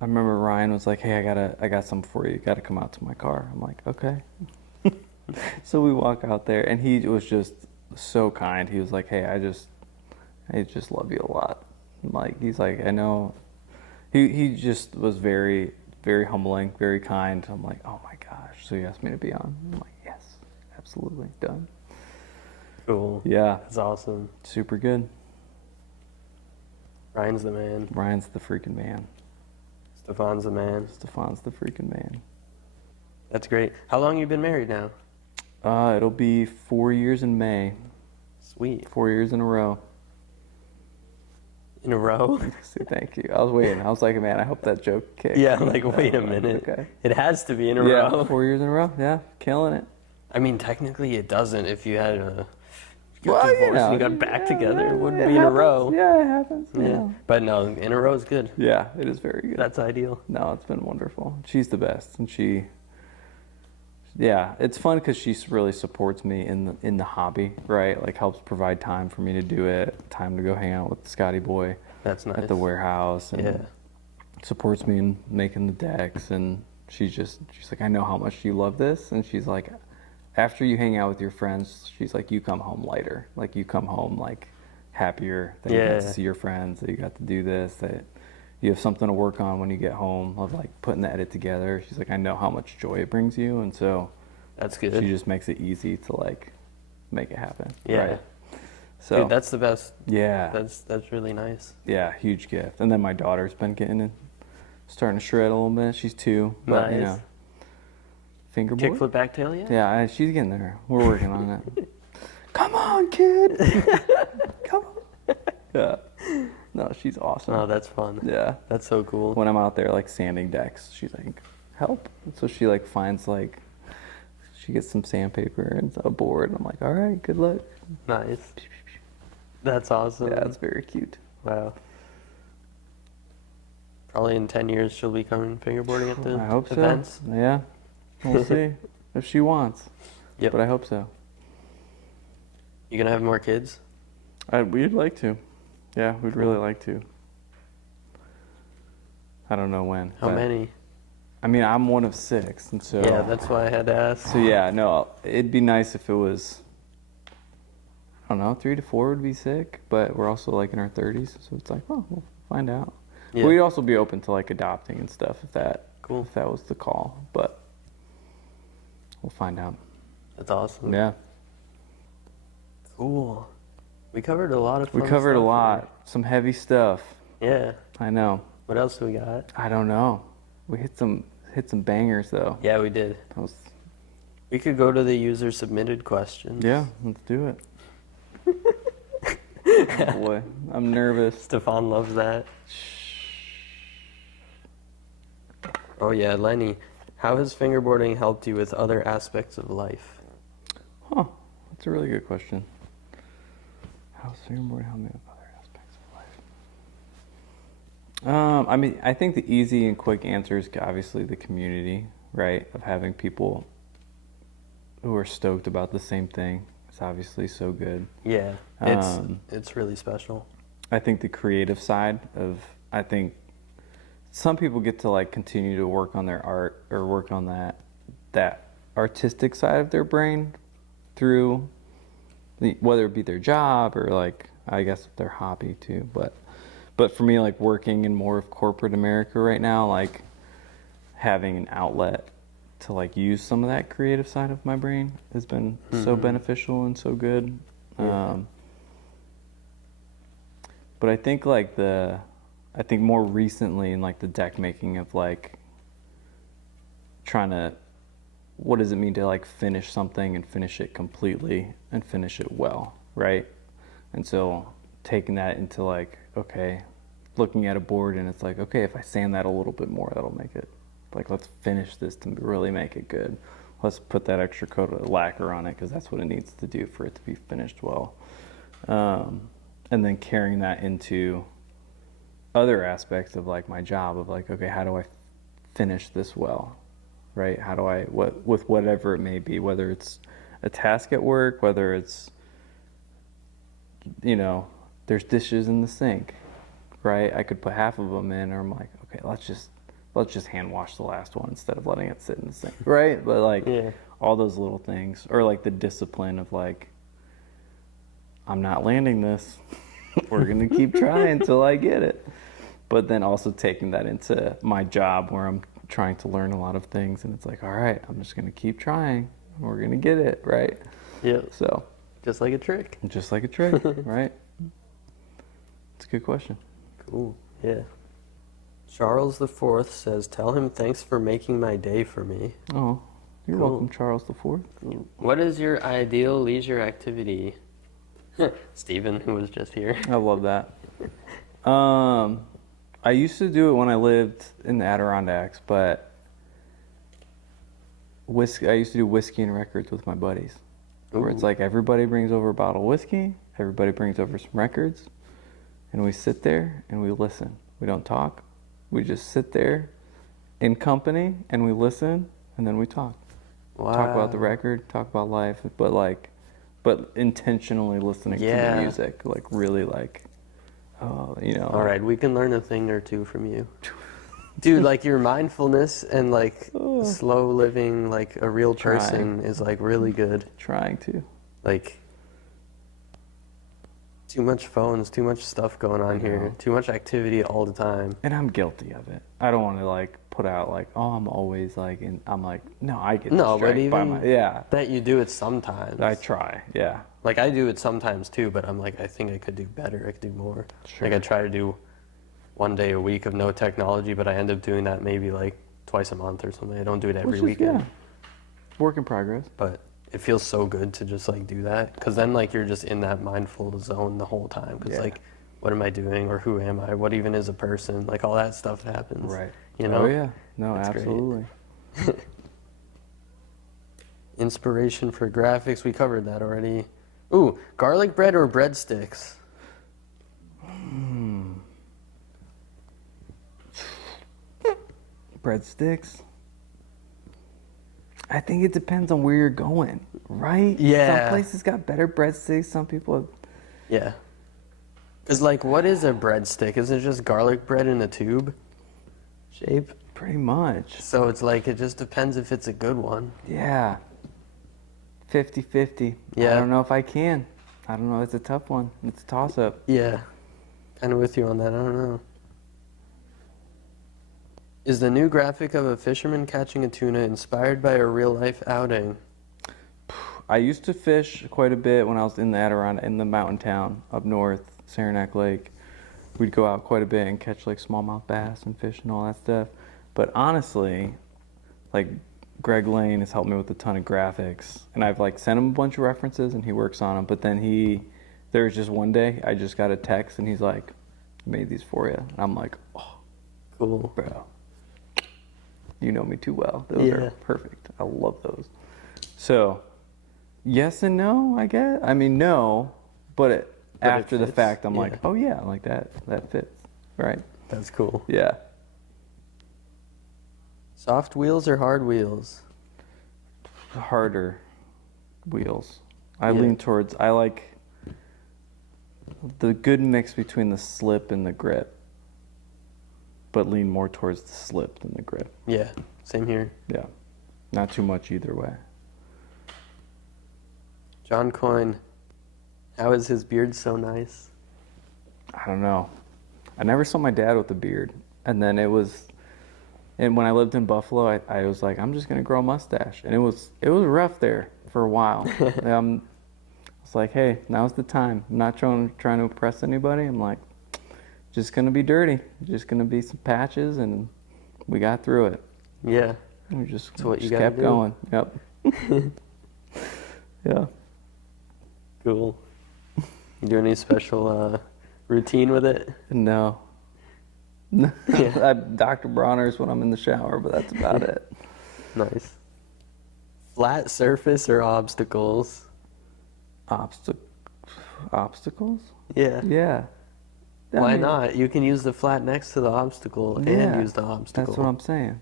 I remember Ryan was like, hey, I got something for you. You got to come out to my car. I'm like, okay. So we walk out there, and he was just so kind. He was like, hey, I just love you a lot. Like, he's like, I know. He just was very, very humbling, very kind. I'm like, oh my gosh. So he asked me to be on. I'm like, yes, absolutely, done. Cool. Yeah, That's awesome. super good. Ryan's the man. Ryan's the freaking man. Stefan's the man. Stefan's the freaking man. That's great. How long you been married now? It'll be 4 years in May. Sweet. 4 years in a row. In a row? See, thank you. I was waiting. I was like, man, I hope that joke kicks. Yeah, I'm like, wait a minute. Okay. It has to be in a Yeah, row. 4 years in a row. Yeah, killing it. I mean, technically it doesn't. If you had a Well, you divorce know, and you got back together, it wouldn't it be in a happens. row. Yeah, it happens. you Yeah. know. But no, in a row is good. Yeah, it is very good. That's ideal. No, it's been wonderful. She's the best, and yeah, it's fun because she really supports me in the hobby, right? Like, helps provide time for me to do it, time to go hang out with Scotty Boy That's nice. at the warehouse, and Yeah. supports me in making the decks. And she's like, I know how much you love this, and she's like, after you hang out with your friends, she's like, you come home lighter, like you come home like happier that you got to Yeah. see your friends, that you got to do this, that you have something to work on when you get home, of like putting the edit together. She's like, I know how much joy it brings you, and so That's good. she just makes it easy to like make it happen. Yeah. Right? So Dude, that's the best. yeah, That's really nice. yeah, huge gift. And then my daughter's been starting to shred a little bit. She's 2, but you Nice. know, fingerboard. Kickflip back tail yet? Yeah, she's getting there. We're working on it. Come on, kid. Come on. Yeah. No, she's awesome. Oh, that's fun. Yeah. That's so cool. When I'm out there like sanding decks, she's like, help. So she like finds like, she gets some sandpaper and a board. And I'm like, all right, good luck. Nice. That's awesome. Yeah, it's very cute. Wow. Probably in 10 years she'll be coming fingerboarding at the I hope events. so. Yeah. We'll see if she wants. Yep. But I hope so. You gonna have more kids? We'd like to. Yeah, we'd really like to. I don't know when. How but- many? I mean, I'm one of 6, and so. Yeah, that's why I had to ask. So yeah, no, it'd be nice if it was. I don't know, 3 to 4 would be sick, but we're also like in our 30s, so it's like, well, we'll find out. Yeah. We'd also be open to like adopting and stuff if that was the call, but we'll find out. That's awesome. Yeah, Cool. We covered a lot of we fun covered a stuff lot, some heavy stuff. here. Yeah. I know. What else do we got? I don't know. We hit some bangers though. Yeah, we did. That was, We could go to the user submitted questions. yeah, let's do it. Oh boy, I'm nervous. Stefan loves that. Oh yeah, Lenny. How has fingerboarding helped you with other aspects of life? Huh, that's a really good question. How's fingerboard help me with other aspects of life? I mean, I think the easy and quick answer is obviously the community, right? Of having people who are stoked about the same thing. It's obviously so good. Yeah, it's really special. I think the creative side of, I think some people get to like continue to work on their art or work on that artistic side of their brain through whether it be their job or like, I guess their hobby too. But for me, like working in more of corporate America right now, like having an outlet to like use some of that creative side of my brain has been so beneficial and so good. Yeah. But I think like I think more recently in like the deck making of like trying to, what does it mean to like finish something and finish it completely and finish it well, right? And so taking that into like, okay, looking at a board and it's like, okay, if I sand that a little bit more, that'll make it, like, let's finish this to really make it good. let's put that extra coat of lacquer on it because that's what it needs to do for it to be finished well. And then carrying that into other aspects of like my job of like, okay, how do I finish this well, right? How do I, with whatever it may be, whether it's a task at work, whether it's, you know, there's dishes in the sink, right? I could put half of them in, or I'm like, okay, let's just hand wash the last one instead of letting it sit in the sink, right? But like all those little things, or like the discipline of like, I'm not landing this. We're gonna keep trying until I get it. But then also taking that into my job where I'm trying to learn a lot of things, and it's like, all right, I'm just gonna keep trying. We're gonna get it, right? Yeah. So Just like a trick. just like a trick, right? It's a good question. Cool. Yeah. Charles IV says, "Tell him thanks for making my day for me." Oh, you're Cool. welcome, Charles IV. What is your ideal leisure activity? Stephen, who was just here. I love that. I used to do it when I lived in the Adirondacks, but I used to do whiskey and records with my buddies. Where it's like everybody brings over a bottle of whiskey, everybody brings over some records, and we sit there and we listen. We don't talk. We just sit there in company and we listen, and then we talk. Wow. Talk about the record, talk about life, but intentionally listening to the music, like really like, you know. All right, we can learn a thing or two from you. Dude, like your mindfulness and like slow living like a real person is like really good. Trying to. Like too much phones, too much stuff going on here, too much activity all the time. And I'm guilty of it. I don't want to like put out like, oh, I'm always like, and I'm like, no, I get No, but distracted by even that you do it sometimes. I try, yeah. Like I do it sometimes too, but I'm like, I think I could do better. I could do more. Sure. Like I try to do one day a week of no technology, but I end up doing that maybe like twice a month or something. I don't do it every weekend. Yeah. Work in progress. But it feels so good to just like do that, because then like you're just in that mindful zone the whole time. Because like, what am I doing, or who am I? What even is a person? Like all that stuff happens. Right. You know? Oh yeah. No, That's absolutely. Inspiration for graphics, we covered that already. Ooh, garlic bread or breadsticks? Breadsticks. I think it depends on where you're going, right? Yeah. Some places got better breadsticks. Some people have... Yeah. Because, like, what is a breadstick? Is it just garlic bread in a tube shape? Pretty much. So it's like, it just depends if it's a good one. Yeah. 50-50. Yeah. I don't know if I can. I don't know. It's a tough one. It's a toss-up. Yeah. Kind of with you on that. I don't know. Is the new graphic of a fisherman catching a tuna inspired by a real-life outing? I used to fish quite a bit when I was in the Adirondack, in the mountain town up north, Saranac Lake. We'd go out quite a bit and catch like smallmouth bass and fish and all that stuff. But honestly, like Greg Lane has helped me with a ton of graphics, and I've like sent him a bunch of references and he works on them. But then there was just one day I just got a text and he's like, "Made these for you," and I'm like, "Oh, Cool. bro, you know me too well. Those are perfect. I love those." So, yes and no, I guess. I mean, no, but after the fact, I'm like, oh yeah, like that fits, right? That's cool. Yeah. Soft wheels or hard wheels? Harder wheels. I like the good mix between the slip and the grip, but lean more towards the slip than the grip. Yeah, same here. Yeah. Not too much either way. John Coyne, how is his beard so nice? I don't know. I never saw my dad with a beard. And then when I lived in Buffalo, I was like, I'm just going to grow a mustache. And it was rough there for a while. It's like, hey, now's the time. I'm not trying to impress anybody. I'm like, just going to be dirty. Just going to be some patches, and we got through it. Yeah. We just you kept going. Yep. Yeah. Cool. You do any special routine with it? No. Yeah. Dr. Bronner's when I'm in the shower, but that's about it. Nice. Flat surface or obstacles? Obstacles? Yeah. Yeah. I Why mean, not? You can use the flat next to the obstacle and Yeah, use the obstacle. That's what I'm saying.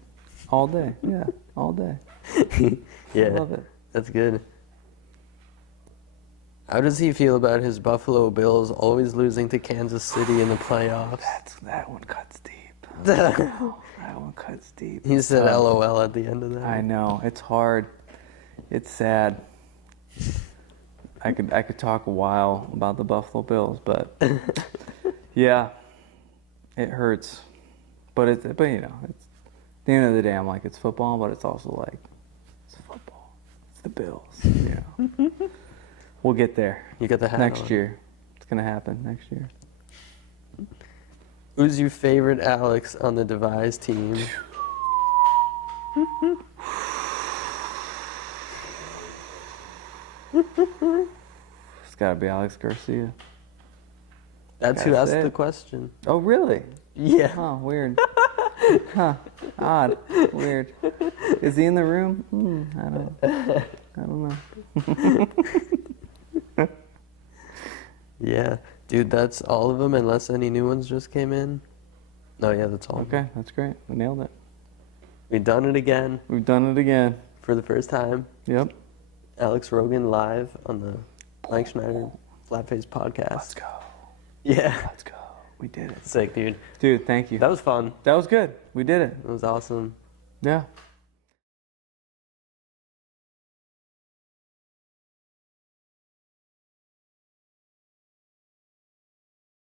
All day. Yeah, all day. Yeah, I love it. that's good. How does he feel about his Buffalo Bills always losing to Kansas City in the playoffs? That one cuts deep. That one cuts deep. He said LOL at the end of that. I know. It's hard. It's sad. I could talk a while about the Buffalo Bills, but yeah, it hurts. But you know, it's at the end of the day, I'm like, it's football, but it's also like, it's football. It's the Bills. You know. We'll get there. You got the hat next on. year. It's gonna happen next year. Who's your favorite Alex on the Devise team? It's gotta be Alex Garcia. That's who Gotta asked say the it. question. Oh, really? Yeah. Huh, weird. Huh, odd. Weird. Is he in the room? I don't know. Yeah. Dude, that's all of them unless any new ones just came in. No, yeah, that's all. Okay, that's great. We nailed it. We've done it again We've done it again. for the first time. Yep. Alex Rogan live on the Mike Schneider Flatface podcast. Let's go. Yeah. Let's go. We did it. Sick, dude. Dude, thank you. That was fun. That was good. We did it. It was awesome. Yeah.